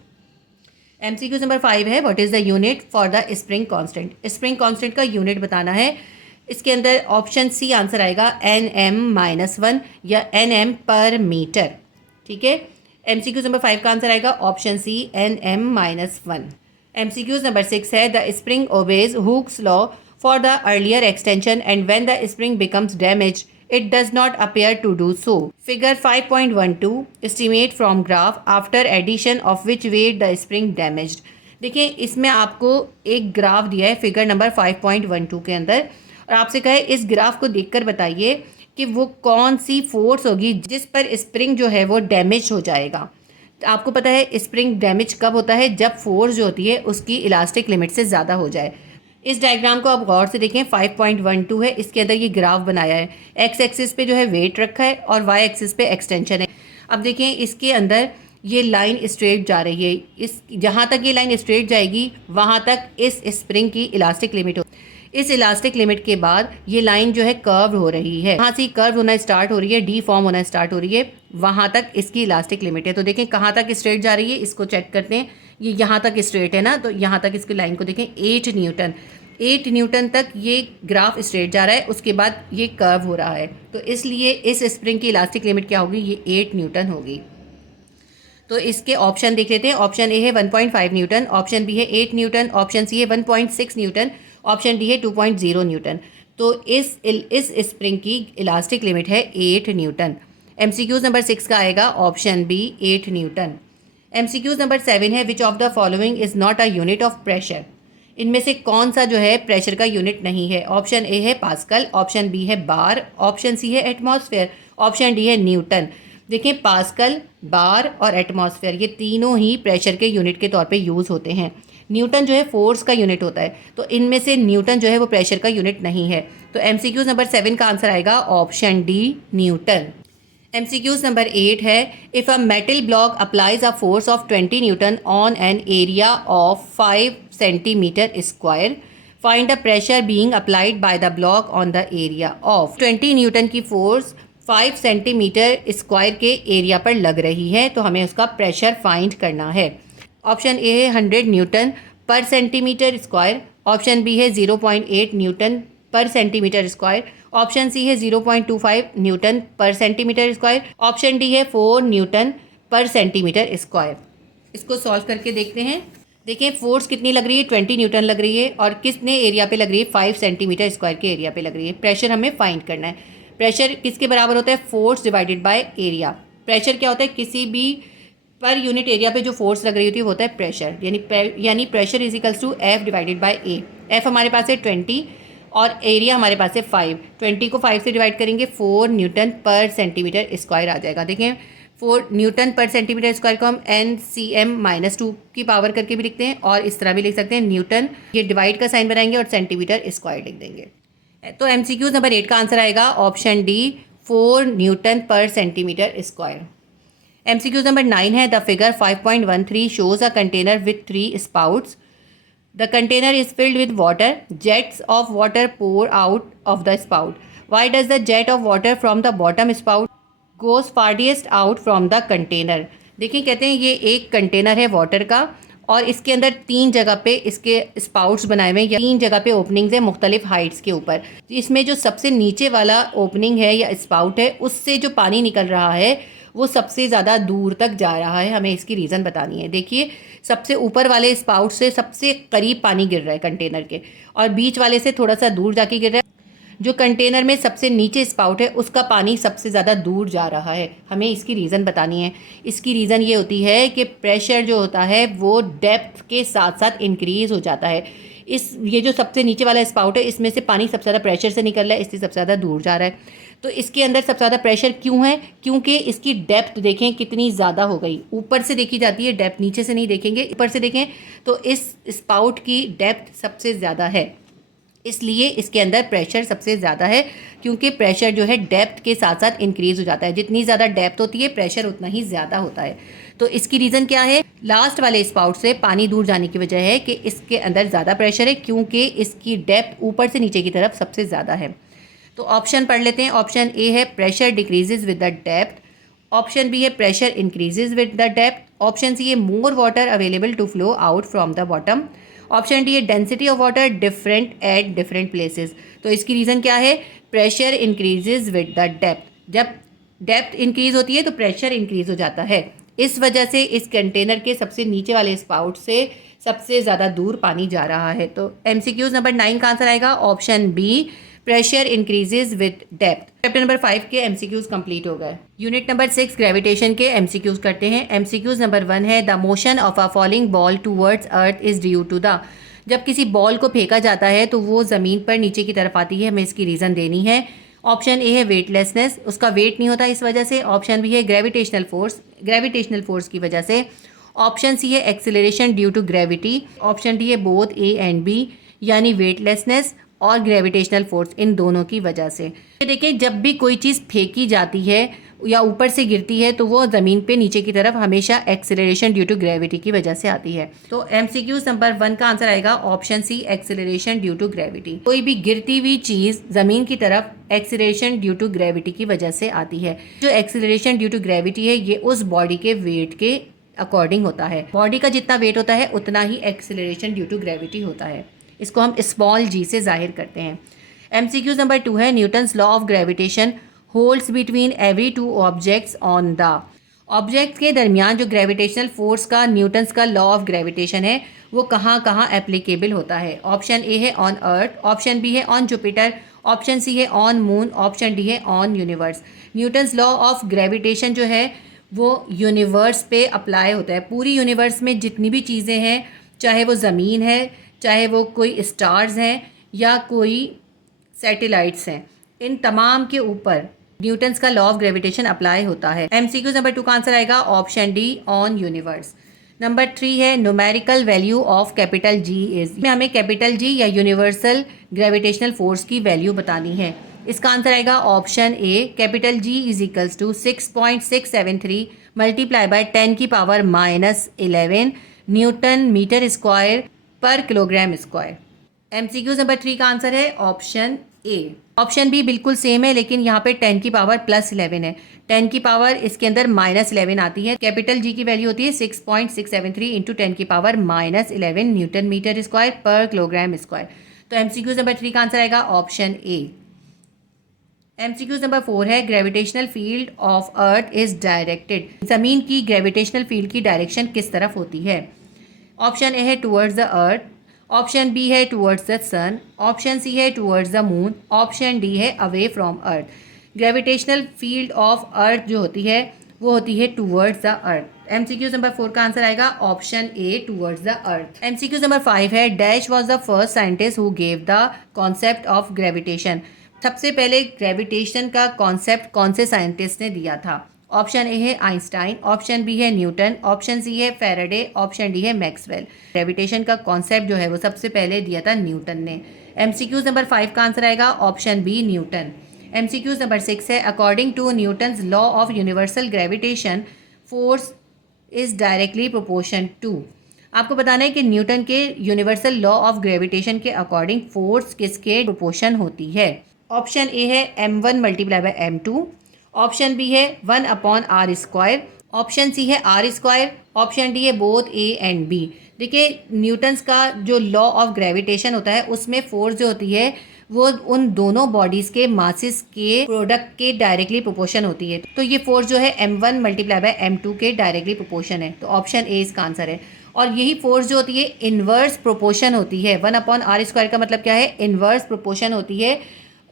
MCQ number 5 है, what is the unit for the spring constant. Spring constant का यूनिट बताना है। इसके अंदर ऑप्शन सी आंसर आएगा Nm-1 या Nm पर मीटर। ठीक है, MCQ नंबर 5 का आंसर आएगा ऑप्शन सी, Nm-1। MCQ नंबर 6 है, the spring obeys Hooke's law for the earlier extension and when the spring becomes damage it does not appear to do so. Figure 5.12 estimate from graph after addition of which weight the spring damaged. देखिए इसमें आपको एक graph दिया है figure number 5.12 के अंदर, और आपसे कहे इस ग्राफ को देखकर बताइए कि वो कौन सी फोर्स होगी जिस पर स्प्रिंग जो है वो डैमेज हो जाएगा। तो आपको पता है स्प्रिंग डैमेज कब होता है, जब फोर्स जो होती है उसकी इलास्टिक लिमिट से ज़्यादा हो जाए। इस डायग्राम को आप गौर से देखें, 5.12 है, इसके अंदर ये ग्राफ बनाया है। एक्स एक्सिस पे जो है वेट रखा है और वाई एक्सिस पे एक्सटेंशन है। अब देखें इसके अंदर ये लाइन स्ट्रेट जा रही है, इस जहाँ तक ये लाइन स्ट्रेट जाएगी वहाँ तक इस स्प्रिंग की इलास्टिक लिमिट हो। इस इलास्टिक लिमिट के बाद ये लाइन जो है कर्व हो रही है, यहाँ से कर्व होना स्टार्ट हो रही है, डी फॉर्म होना स्टार्ट हो रही है, वहाँ तक इसकी इलास्टिक लिमिट है। तो देखें कहाँ तक स्ट्रेट जा रही है, इसको चेक करते हैं। ये यहाँ तक स्ट्रेट है ना, तो यहाँ तक इसकी लाइन को देखें 8 न्यूटन, 8 न्यूटन तक ये ग्राफ स्ट्रेट जा रहा है, उसके बाद ये कर्व हो रहा है। तो इसलिए इस स्प्रिंग की इलास्टिक लिमिट क्या होगी, ये 8 न्यूटन होगी। तो इसके ऑप्शन देख लेते हैं। ऑप्शन ए है 1.5 न्यूटन, ऑप्शन बी है 8 न्यूटन, ऑप्शन सी है 1.6 न्यूटन, ऑप्शन डी है 2.0 न्यूटन। तो इस स्प्रिंग की इलास्टिक लिमिट है 8 न्यूटन। MCQ नंबर 6 का आएगा option B, 8 newton. MCQ number 7 है, which of the following is not a unit of pressure. इनमें से कौन सा जो है प्रेशर का यूनिट नहीं है। ऑप्शन ए है पास्कल, ऑप्शन बी है बार, ऑप्शन सी है एटमॉस्फेयर, ऑप्शन डी है न्यूटन। देखिए पास्कल, बार और एटमॉस्फेयर ये तीनों ही प्रेशर के यूनिट के तौर पे यूज़ होते हैं। न्यूटन जो है फोर्स का यूनिट होता है, तो इनमें से न्यूटन जो है वो प्रेशर का यूनिट नहीं है। तो MCQ नंबर 7 का आंसर आएगा option D, Newton. MCQ number 8 है, if a metal block applies a force of 20 Newton on an area of 5 centimetre square, find the pressure being applied by the block on the area of. 20 Newton की force 5 centimetre square के area पर लग रही है, तो हमें उसका pressure find करना है। ऑप्शन ए है 100 न्यूटन पर सेंटीमीटर स्क्वायर, ऑप्शन बी है 0.8 न्यूटन पर सेंटीमीटर स्क्वायर, ऑप्शन सी है 0.25 न्यूटन पर सेंटीमीटर स्क्वायर, ऑप्शन डी है 4 न्यूटन पर सेंटीमीटर स्क्वायर। इसको सॉल्व करके देखते हैं। देखिए फोर्स कितनी लग रही है, 20 न्यूटन लग रही है, और कितने एरिया पे लग रही है, 5 सेंटीमीटर स्क्वायर के एरिया पे लग रही है। प्रेशर हमें फाइंड करना है। प्रेशर किसके बराबर होता है, force divided by area. Pressure क्या होता है, किसी भी पर यूनिट एरिया पे जो फोर्स लग रही होती है वो होता है प्रेशर, यानी pressure is equals to F divided by A. F हमारे पास है 20 और एरिया हमारे पास है 5। 20 को 5 से डिवाइड करेंगे, 4 न्यूटन पर सेंटीमीटर स्क्वायर आ जाएगा। देखें 4 न्यूटन पर सेंटीमीटर स्क्वायर को हम NCm-2 की पावर करके भी लिखते हैं, और इस तरह भी लिख सकते हैं न्यूटन, ये डिवाइड का साइन बनाएंगे और सेंटीमीटर स्क्वायर लिख देंगे। तो MCQ नंबर 8 का आंसर आएगा ऑप्शन डी, 4 न्यूटन पर सेंटीमीटर स्क्वायर। MCQ नंबर 9 है, the figure 5.13 shows a container with 3 spouts. The container is filled with water. Jets of water pour out of the spout. Why does the jet of water from the bottom spout goes farthest out from the container? देखिए कहते हैं ये एक container है water का, और इसके अंदर 3 जगह पे इसके स्पाउट्स बनाए हुए हैं, 3 जगह पे ओपनिंग्स हैं मुख्तलिफ हाइट्स के ऊपर। इसमें जो सबसे नीचे वाला ओपनिंग है या स्पाउट है, उससे जो पानी निकल रहा है वो सबसे ज़्यादा दूर तक जा रहा है। हमें इसकी रीज़न बतानी है। देखिए सबसे ऊपर वाले स्पाउट से सबसे करीब पानी गिर रहा है कंटेनर के, और बीच वाले से थोड़ा सा दूर जाके गिर रहा है। जो कंटेनर में सबसे नीचे स्पाउट है उसका पानी सबसे ज़्यादा दूर जा रहा है। हमें इसकी रीज़न बतानी है। इसकी रीज़न ये होती है कि प्रेशर जो होता है वो डेप्थ के साथ साथ इंक्रीज़ हो जाता है। ये जो सबसे नीचे वाला स्पाउट है इसमें से पानी सबसे ज़्यादा प्रेशर से निकल रहा है, इससे सबसे ज़्यादा दूर जा रहा है। तो इसके अंदर सबसे ज़्यादा प्रेशर क्यों है, क्योंकि इसकी डेप्थ देखें कितनी ज़्यादा हो गई। ऊपर से देखी जाती है डेप्थ, नीचे से नहीं देखेंगे, ऊपर से देखें तो इस स्पाउट की डेप्थ सबसे ज़्यादा है। इसलिए इसके अंदर प्रेशर सबसे ज़्यादा है, क्योंकि प्रेशर जो है डेप्थ के साथ साथ इंक्रीज़ हो जाता है। जितनी ज़्यादा डेप्थ होती है प्रेशर उतना ही ज़्यादा होता है। तो इसकी रीज़न क्या है? लास्ट वाले स्पाउट से पानी दूर जाने की वजह है कि इसके अंदर ज़्यादा प्रेशर है, क्योंकि इसकी डेप्थ ऊपर से नीचे की तरफ सबसे ज़्यादा है। तो ऑप्शन पढ़ लेते हैं। ऑप्शन ए है pressure decreases with the depth. Option B है pressure increases with the depth. Option C है more water available to flow out from the bottom. Option D है density of water different at different places. तो इसकी reason क्या है? Pressure increases with the depth. जब depth increase होती है तो प्रेशर इंक्रीज हो जाता है। इस वजह से इस कंटेनर के सबसे नीचे वाले स्पाउट से सबसे ज़्यादा दूर पानी जा रहा है। तो MCQs नंबर 9 का आंसर आएगा option B, pressure increases with depth. Chapter number 5 के MCQs कंप्लीट हो गए। यूनिट नंबर 6 ग्रेविटेशन के MCQs करते हैं। MCQs नंबर 1 है the motion of a falling ball towards earth is due to the. जब किसी बॉल को फेंका जाता है तो वो ज़मीन पर नीचे की तरफ आती है, हमें इसकी रीज़न देनी है। ऑप्शन ए है वेटलेसनेस, उसका वेट नहीं होता इस वजह से। ऑप्शन बी है ग्रेविटेशनल फोर्स की वजह से। ऑप्शन सी है acceleration due to gravity. Option D है बोथ ए एंड बी, यानी वेटलेसनेस और ग्रेविटेशनल फोर्स, इन दोनों की वजह से। देखिए, जब भी कोई चीज़ फेंकी जाती है या ऊपर से गिरती है तो वो ज़मीन पे नीचे की तरफ हमेशा एक्सेलरेशन ड्यू टू ग्रेविटी की वजह से आती है। तो MCQ नंबर 1 का आंसर आएगा option C, acceleration due to gravity. कोई भी गिरती हुई चीज़ ज़मीन की तरफ एक्सेलरेशन ड्यू टू ग्रेविटी की वजह से आती है। जो एक्सेलरेशन ड्यू टू ग्रेविटी है ये उस बॉडी के वेट के अकॉर्डिंग होता है। बॉडी का जितना वेट होता है उतना ही एक्सेलरेशन ड्यू टू ग्रेविटी होता है। इसको हम स्मॉल g से जाहिर करते हैं। MCQ नंबर 2 है Newton's law of gravitation holds between every two objects on the. Object के दरमियान जो ग्रेविटेशनल फोर्स का न्यूटन्स का लॉ ऑफ ग्रेविटेशन है वो कहाँ कहाँ एप्लीकेबल होता है। ऑप्शन ए है ऑन अर्थ, ऑप्शन बी है ऑन जुपिटर, ऑप्शन सी है ऑन मून, ऑप्शन डी है on universe. Newton's law of gravitation जो है वो यूनिवर्स पे अप्लाई होता है। पूरी यूनिवर्स में जितनी भी चीज़ें हैं, चाहे वो ज़मीन है, चाहे वो कोई स्टार्स हैं या कोई सैटेलाइट्स हैं, इन तमाम के ऊपर न्यूटन्स का लॉ ऑफ ग्रेविटेशन अप्लाई होता है। MCQ नंबर 2 का आंसर आएगा option D, on universe. Number 3 है numerical value of capital G is. हमें कैपिटल G या यूनिवर्सल ग्रेविटेशनल फोर्स की वैल्यू बतानी है। इसका आंसर आएगा option A, capital G is equals to 6.673 multiply by 10 की power -11 Newton metre square per kilogram square. MCQ number 3 का answer है ऑप्शन ए। ऑप्शन बी बिल्कुल सेम है, लेकिन यहाँ पे 10 की पावर +11 है। 10 की पावर इसके अंदर -11 आती है। कैपिटल G की वैल्यू होती है 6.673 इंटू 10 की power -11 Newton metre square per kilogram square. तो MCQ नंबर 3 का आंसर आएगा ऑप्शन ए। MCQ नंबर 4 है gravitational field of earth is directed. ज़मीन की ग्रेविटेशनल फील्ड की डायरेक्शन किस तरफ होती है। ऑप्शन ए है towards the earth, option B है towards the sun, option C है towards the moon, option D है away from earth. Gravitational field of earth जो होती है वो होती है towards the earth. MCQ number 4 का आंसर आएगा option A, towards the earth. MCQ number 5 है dash was the first scientist who gave the concept of gravitation. सबसे पहले ग्रेविटेशन का कॉन्सेप्ट कौन से साइंटिस्ट ने दिया था। ऑप्शन ए है आइंस्टाइन, ऑप्शन बी है न्यूटन, ऑप्शन सी है फैराडे, ऑप्शन डी है मैक्सवेल। ग्रेविटेशन का कॉन्सेप्ट जो है वो सबसे पहले दिया था न्यूटन ने। MCQ नंबर 5 का आंसर आएगा option B, Newton. MCQ number 6 है according to Newton's law of universal gravitation force is directly proportion to. आपको बताना है कि न्यूटन के यूनिवर्सल लॉ ऑफ ग्रेविटेशन के अकॉर्डिंग फोर्स किसके प्रोपोर्शन होती है। ऑप्शन ए है m1 multiply by m2, option B है 1/r², ऑप्शन सी है r², ऑप्शन डी है बोथ ए एंड बी। देखिए, न्यूटन्स का जो लॉ ऑफ ग्रेविटेशन होता है उसमें फोर्स जो होती है वो उन दोनों बॉडीज़ के मासेस के प्रोडक्ट के डायरेक्टली प्रोपोर्शन होती है। तो ये फोर्स जो है m1 मल्टीप्लाई बाय m2 के डायरेक्टली प्रोपोर्शन है। तो ऑप्शन ए इसका आंसर है। और यही फोर्स जो होती है इन्वर्स प्रोपोर्शन होती है। 1/r² का मतलब क्या है, इन्वर्स प्रोपोर्शन होती है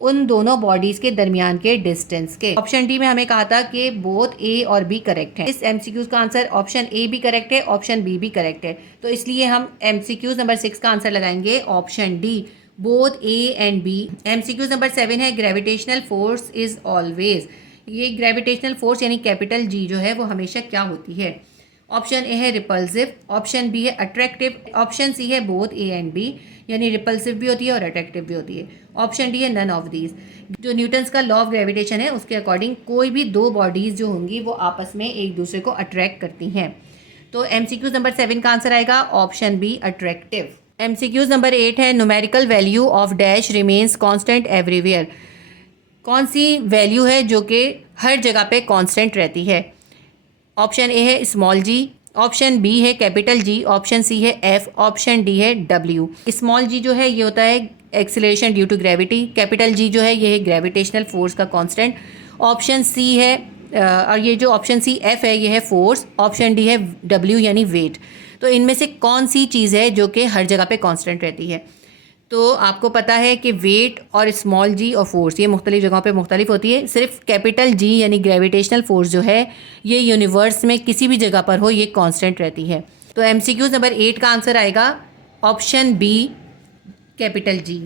उन दोनों बॉडीज के दरमियान के डिस्टेंस के। ऑप्शन डी में हमें कहा था कि बोथ ए और बी करेक्ट है। इस MCQ का आंसर ऑप्शन ए भी करेक्ट है, ऑप्शन बी भी करेक्ट है। तो इसलिए हम MCQ नंबर 6 का आंसर लगाएंगे option D, both A and B. MCQ number 7 है ग्रेविटेशनल फोर्स इज ऑलवेज। ये ग्रेविटेशनल फोर्स यानी कैपिटल G जो है वो हमेशा क्या होती है। ऑप्शन ए है रिपल्सिव, ऑप्शन बी है अट्रैक्टिव, ऑप्शन सी है बोथ ए एंड बी, यानी रिपल्सिव भी होती है और अट्रैक्टिव भी होती है। ऑप्शन डी है नन ऑफ दीज। जो न्यूटन्स का लॉ ऑफ ग्रेविटेशन है उसके अकॉर्डिंग कोई भी दो बॉडीज जो होंगी वो आपस में एक दूसरे को अट्रैक्ट करती हैं। तो MCQ नंबर 7 का आंसर आएगा option be attractive. MCQ number 8 है numerical value of dash remains constant everywhere. कौन सी वैल्यू है जो कि हर जगह पे कांस्टेंट रहती है? ऑप्शन ए है स्मॉल जी, ऑप्शन बी है कैपिटल जी, ऑप्शन सी है एफ, ऑप्शन डी है डब्ल्यू। स्मॉल जी जो है ये होता है acceleration due to gravity, capital G जो है ये है ग्रेविटेशनल फोर्स का कांस्टेंट, ऑप्शन सी है और ये जो ऑप्शन सी एफ है ये है फोर्स, ऑप्शन डी है डब्ल्यू यानी वेट। तो इनमें से कौन सी चीज़ है जो कि हर जगह पे कांस्टेंट रहती है? तो आपको पता है कि वेट और स्मॉल जी और फोर्स ये मुख्तलिफ जगहों पे मुख्तलिफ होती है। सिर्फ कैपिटल जी यानी ग्रेविटेशनल फोर्स जो है ये यूनिवर्स में किसी भी जगह पर हो ये कांस्टेंट रहती है। तो MCQ नंबर 8 का आंसर आएगा option B capital G.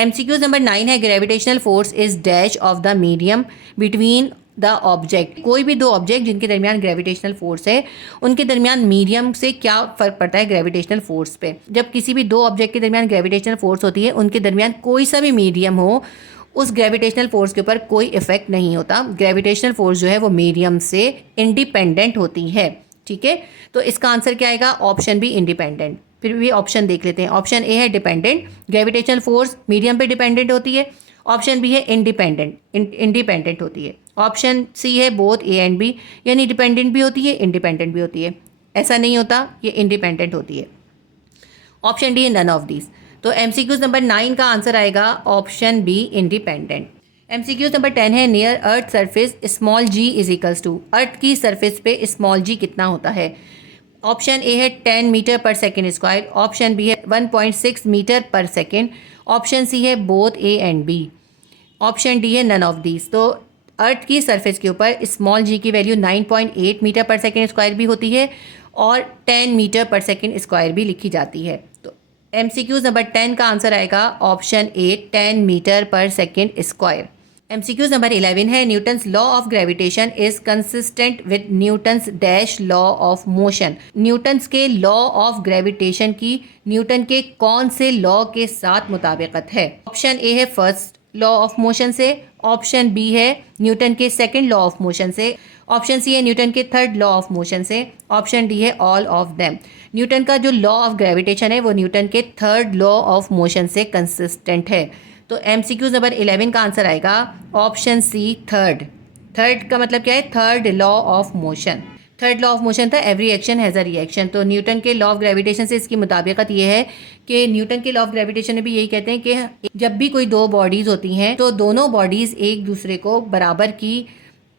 MCQ number 9 है gravitational force is dash of the medium between the object. कोई भी दो ऑब्जेक्ट जिनके दरमियान ग्रेविटेशनल फोर्स है उनके दरमियान मीडियम से क्या फ़र्क पड़ता है ग्रेविटेशनल फोर्स पे? जब किसी भी दो ऑब्जेक्ट के दरमियान ग्रेविटेशनल फोर्स होती है उनके दरमियान कोई सा भी मीडियम हो उस ग्रेविटेशनल फोर्स के ऊपर कोई इफेक्ट नहीं होता। ग्रेविटेशनल फोर्स जो है वो मीडियम से इंडिपेंडेंट होती है। ठीक है, तो इसका आंसर क्या आएगा? Option B independent. फिर भी ऑप्शन देख लेते हैं। ऑप्शन ए है डिपेंडेंट, ग्रेविटेशनल फोर्स मीडियम पे डिपेंडेंट होती है। ऑप्शन बी है इंडिपेंडेंट होती है। ऑप्शन सी है बोथ ए एंड बी, यानी डिपेंडेंट भी होती है इंडिपेंडेंट भी होती है। ऐसा नहीं होता, ये इंडिपेंडेंट होती है। ऑप्शन डी है नन ऑफ दीज। तो MCQ नंबर 9 का आंसर आएगा option B independent. MCQ number 10 है near earth surface small g is equals to. Earth की सरफेस पे स्मॉल जी कितना होता है? ऑप्शन ए है 10 metre per second square, option B है 1.6 metre per second, option C है both A and B, option D है नन ऑफ दीज। तो अर्थ की सरफेस के ऊपर स्मॉल जी की value 9.8 metre per second square भी होती है और 10 मीटर पर सेकेंड स्क्वायर भी लिखी जाती है। तो MCQ नंबर 10 का आंसर आएगा option A 10 metre per second square. MCQ number 11 है Newton's law of gravitation is consistent with Newton's dash law of motion. Newton's के लॉ ऑफ ग्रेविटेशन की न्यूटन के कौन से लॉ के साथ मुताबिकत है? ऑप्शन ए है फर्स्ट लॉ ऑफ मोशन से, ऑप्शन बी है न्यूटन के सेकंड लॉ ऑफ मोशन से, ऑप्शन सी है न्यूटन के थर्ड लॉ ऑफ मोशन से, ऑप्शन डी है ऑल ऑफ देम। न्यूटन का जो लॉ ऑफ ग्रेविटेशन है वो न्यूटन के थर्ड लॉ ऑफ मोशन से कंसिस्टेंट है। तो MCQ नंबर 11 का आंसर आएगा ऑप्शन सी थर्ड। थर्ड का मतलब क्या है? Third law of motion. Third law of motion था every action has a reaction. तो न्यूटन के लॉ ऑफ ग्रेविटेशन से इसकी मुताबिकत ये है कि न्यूटन के लॉ ऑफ ग्रेविटेशन में भी यही कहते हैं कि जब भी कोई दो बॉडीज़ होती हैं तो दोनों बॉडीज़ एक दूसरे को बराबर की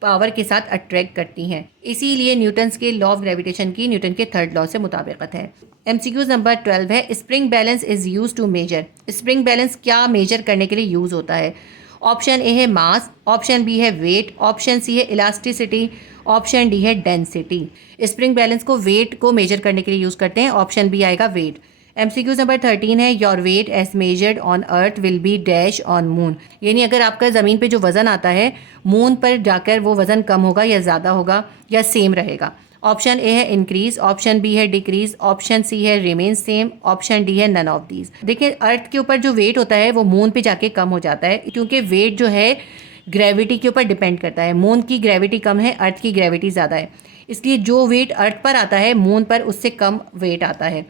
पावर के साथ अट्रैक्ट करती हैं। इसीलिए न्यूटन्स के लॉ ऑफ ग्रेविटेशन की न्यूटन के थर्ड लॉ से मुताबिकत है। MCQ नंबर 12 है spring balance is use to measure. Spring balance क्या मेजर करने के लिए यूज़ होता है? ऑप्शन ए है मास, ऑप्शन बी है वेट, ऑप्शन सी है इलास्टिसिटी, ऑप्शन डी है डेंसिटी। स्प्रिंग बैलेंस को वेट को मेजर करने के लिए यूज़ करते हैं। ऑप्शन बी आएगा वेट। MCQ नंबर 13 है your weight as measured on earth will be dash on moon. यानी अगर आपका ज़मीन पे जो वज़न आता है मून पर जाकर वो वज़न कम होगा या ज़्यादा होगा या सेम रहेगा। ऑप्शन ए है इंक्रीज, ऑप्शन बी है डिक्रीज, ऑप्शन सी है रिमेन सेम, ऑप्शन डी है नन ऑफ दीज। देखिए अर्थ के ऊपर जो वेट होता है वो मून पे जाके कम हो जाता है क्योंकि वेट जो है ग्रेविटी के ऊपर डिपेंड करता है। मून की ग्रेविटी कम है, अर्थ की ग्रेविटी ज़्यादा है, इसलिए जो वेट अर्थ पर आता है मून पर उससे कम वेट आता है।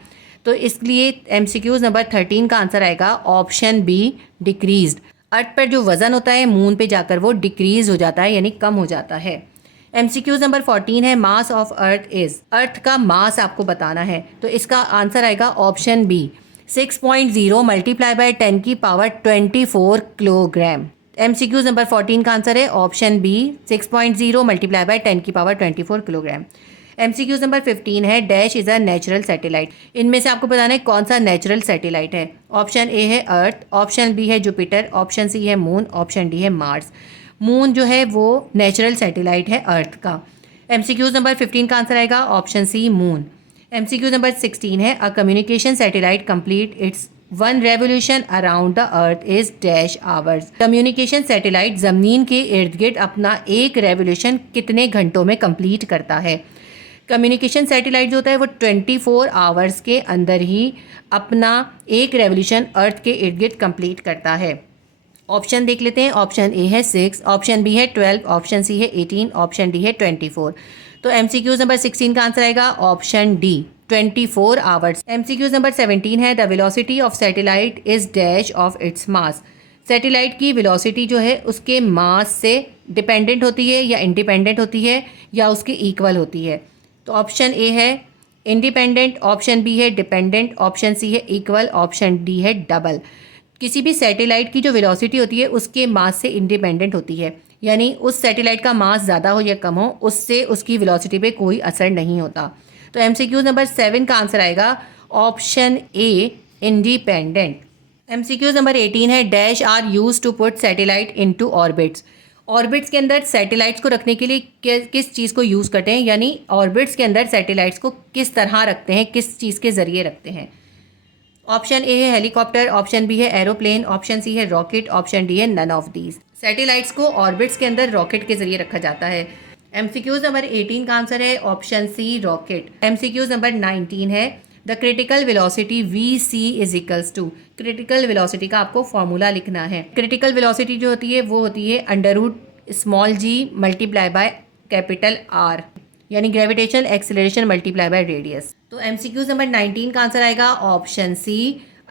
तो इसलिए MCQ नंबर 13 का आंसर आएगा ऑप्शन बी डिक्रीज्ड। अर्थ पर जो वज़न होता है मून पे जाकर वो डिक्रीज हो जाता है यानी कम हो जाता है। MCQ नंबर 14 है मास ऑफ अर्थ इज। अर्थ का मास आपको बताना है तो इसका आंसर आएगा ऑप्शन बी 6.0 मल्टीप्लाई बाय 10 की पावर 24 किलोग्राम। MCQ नंबर 14 का आंसर है ऑप्शन बी 6.0 मल्टीप्लाई बाय 10 की पावर 24 किलोग्राम। MCQ नंबर 15 है dash is a natural satellite. इनमें से आपको बताना है कौन सा नेचुरल सैटेलाइट है। ऑप्शन ए है अर्थ, ऑप्शन बी है जुपिटर, ऑप्शन सी है मून, ऑप्शन डी है मार्स। मून जो है वो नेचुरल सैटेलाइट है अर्थ का। MCQ नंबर 15 का आंसर आएगा option C moon. MCQ number 16 है a communication satellite complete its 1 revolution around the earth is dash hours. Communication satellite ज़मीन के इर्द गिर्द अपना एक रेवोल्यूशन कितने घंटों में कंप्लीट करता है? कम्युनिकेशन सैटेलाइट जो होता है वो 24 आवर्स के अंदर ही अपना एक रेवोल्यूशन अर्थ के इर्द गिर्द कंप्लीट करता है। ऑप्शन देख लेते हैं। ऑप्शन ए है 6, ऑप्शन बी है 12, ऑप्शन सी है 18, ऑप्शन डी है 24। तो एमसीक्यूज नंबर 16 का आंसर आएगा option D 24 hours. MCQs number 17 है the velocity of satellite is dash of its mass. Satellite की वेलोसिटी जो है उसके मास से डिपेंडेंट होती है या इंडिपेंडेंट होती है या उसके इक्वल होती है। तो ऑप्शन ए है इंडिपेंडेंट, ऑप्शन बी है डिपेंडेंट, ऑप्शन सी है इक्वल, ऑप्शन डी है डबल। किसी भी सैटेलाइट की जो वेलोसिटी होती है उसके मास से इंडिपेंडेंट होती है, यानी उस सैटेलाइट का मास ज़्यादा हो या कम हो उससे उसकी वेलोसिटी पे कोई असर नहीं होता। तो एमसीक्यूज नंबर 7 का आंसर आएगा option A independent. MCQs number 18 है dash are use to put satellite into orbits. Orbits के अंदर सैटेलाइट्स को रखने के लिए किस चीज़ को यूज़ करते हैं, यानी ऑर्बिट्स के अंदर सैटेलाइट्स को किस तरह रखते हैं, किस चीज़ के ज़रिए रखते हैं। ऑप्शन ए है हेलीकॉप्टर, ऑप्शन बी है एरोप्लेन, ऑप्शन सी है रॉकेट, ऑप्शन डी है नन ऑफ दीज। सैटेलाइट्स को ऑर्बिट्स के अंदर रॉकेट के जरिए रखा जाता है। एमसीक्यूज नंबर 18 का आंसर है option C rocket. MCQs number 19 है the critical velocity V C is equals to. Critical velocity का आपको फॉर्मूला लिखना है। क्रिटिकल वेलोसिटी जो होती है वो होती है √g multiply by capital R, यानी gravitational acceleration multiply by radius. तो एमसीक्यूज नंबर 19 का आंसर आएगा option C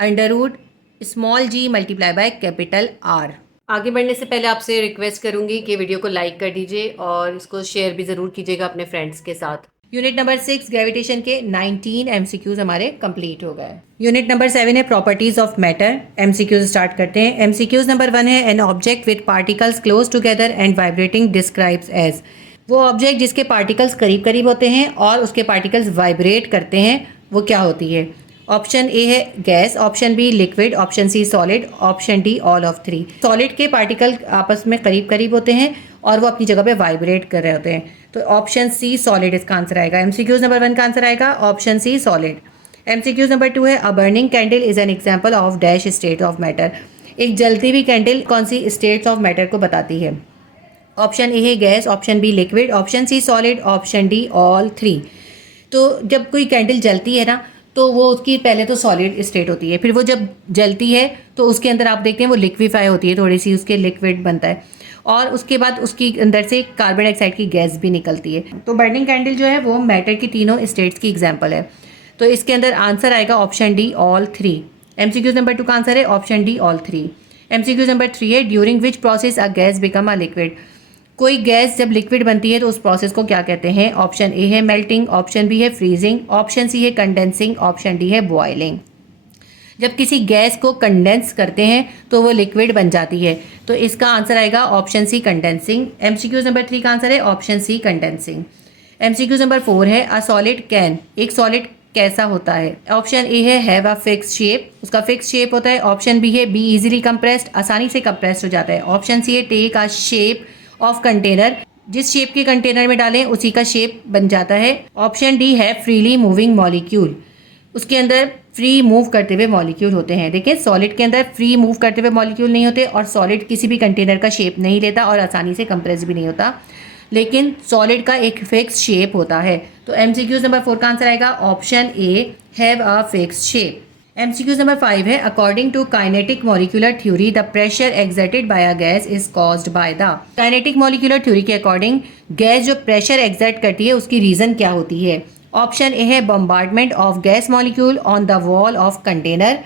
√g multiply by capital R. आगे बढ़ने से पहले आपसे रिक्वेस्ट करूंगी कि वीडियो को लाइक कर दीजिए और इसको शेयर भी ज़रूर कीजिएगा अपने फ्रेंड्स के साथ। यूनिट नंबर 6 ग्रेविटेशन के 19 एमसीक्यूज हमारे कंप्लीट हो गए। यूनिट नंबर 7 है properties of matter. MCQs start करते हैं। एमसीक्यूज नंबर 1 है an object with particles close together and vibrating describes as. वो ऑब्जेक्ट जिसके पार्टिकल्स करीब करीब होते हैं और उसके पार्टिकल्स वाइब्रेट करते हैं वो क्या होती है। ऑप्शन ए है gas, option B liquid, option C solid, option D all of 3। Solid के पार्टिकल आपस में करीब करीब होते हैं और वो अपनी जगह पे वाइब्रेट कर रहे होते हैं। तो ऑप्शन सी सॉलिड इसका आंसर आएगा। एमसीक्यूज नंबर 1 का आंसर आएगा option C solid. MCQs number 2 है a burning candle is an example of dash state of matter. एक जलती हुई कैंडल कौन सी स्टेट्स ऑफ मैटर को बताती है। ऑप्शन ए है gas, option B liquid, option C solid, option D all 3। तो जब कोई कैंडल जलती है ना तो वो उसकी पहले तो सॉलिड स्टेट होती है, फिर वो जब जलती है तो उसके अंदर आप देखते हैं वो लिक्विफाई होती है, थोड़ी सी उसके लिक्विड बनता है और उसके बाद उसकी अंदर से कार्बन डाइऑक्साइड की गैस भी निकलती है। तो बर्निंग कैंडल जो है वो मैटर की तीनों स्टेट्स की एग्जाम्पल है। तो इसके अंदर आंसर आएगा option D all 3। MCQs number 2 का आंसर है option D all 3। MCQs number 3 है during which process a gas become a liquid. कोई गैस जब लिक्विड बनती है तो उस प्रोसेस को क्या कहते हैं। ऑप्शन ए है मेल्टिंग, ऑप्शन बी है फ्रीजिंग, ऑप्शन सी है कंडेंसिंग, ऑप्शन डी है बॉइलिंग। जब किसी गैस को कंडेंस करते हैं तो वो लिक्विड बन जाती है, तो इसका आंसर आएगा option C condensing. MCQs number 3 का आंसर है option C condensing. MCQs number 4 है अ सॉलिड कैन। एक सॉलिड कैसा होता है। ऑप्शन ए है हैव अ फिक्स शेप, उसका फिक्स शेप होता है। ऑप्शन बी है बी इजीली कंप्रेस्ड, आसानी से कंप्रेस्ड हो जाता है। ऑप्शन सी है take a shape of container, जिस शेप के कंटेनर में डालें उसी का शेप बन जाता है। ऑप्शन डी है फ्रीली मूविंग मॉलिक्यूल, उसके अंदर फ्री मूव करते हुए मॉलिक्यूल होते हैं। देखिए सॉलिड के अंदर फ्री मूव करते हुए मॉलिक्यूल नहीं होते और सॉलिड किसी भी कंटेनर का शेप नहीं लेता और आसानी से कंप्रेस भी नहीं होता, लेकिन सॉलिड का एक फिक्स शेप होता है। तो एमसीक्यूज नंबर 4 का आंसर आएगा option A have a fix shape. MCQs number 5 है according to kinetic molecular theory the pressure exerted by a gas is caused by the. Kinetic molecular theory के according gas जो pressure exert करती है उसकी reason क्या होती है। Option A है bombardment of gas molecule on the wall of container,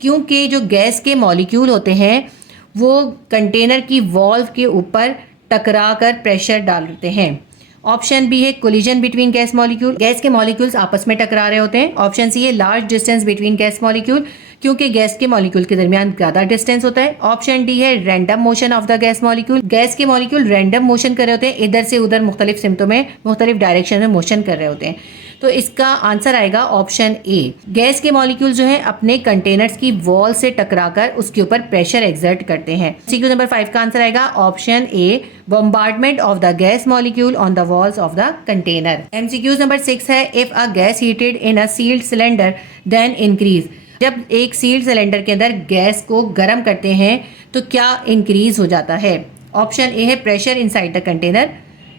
क्योंकि जो गैस के मॉलिक्यूल होते हैं वो कंटेनर की वॉल के ऊपर टकरा कर प्रेशर डालते हैं। ऑप्शन बी है collision between gas molecule, gas के मॉलिक्यूल्स आपस में टकरा रहे होते हैं। ऑप्शन सी है large distance between gas molecule, क्योंकि गैस के मॉलिक्यूल के दरमियान ज़्यादा डिस्टेंस होता है। ऑप्शन डी है random motion of the gas molecule, gas के मॉलिक्यूल रैंडम मोशन कर रहे होते हैं, इधर से उधर मुख्तलिफ सिमतों में मुख्तलिफ डायरेक्शन में मोशन कर रहे होते हैं। तो इसका आंसर आएगा ऑप्शन ए। गैस के मॉलिक्यूल जो है अपने कंटेनर्स की वॉल से टकराकर उसके ऊपर प्रेशर एक्सर्ट करते हैं। एमसीक्यू नंबर 5 का आंसर आएगा option A bombardment of the gas molecule on the walls of the container. MCQs number 6 है if a gas heated in a sealed cylinder then increase. जब एक सील्ड सिलेंडर के अंदर gas को गर्म करते हैं तो क्या इंक्रीज हो जाता है। ऑप्शन ए है pressure inside the container,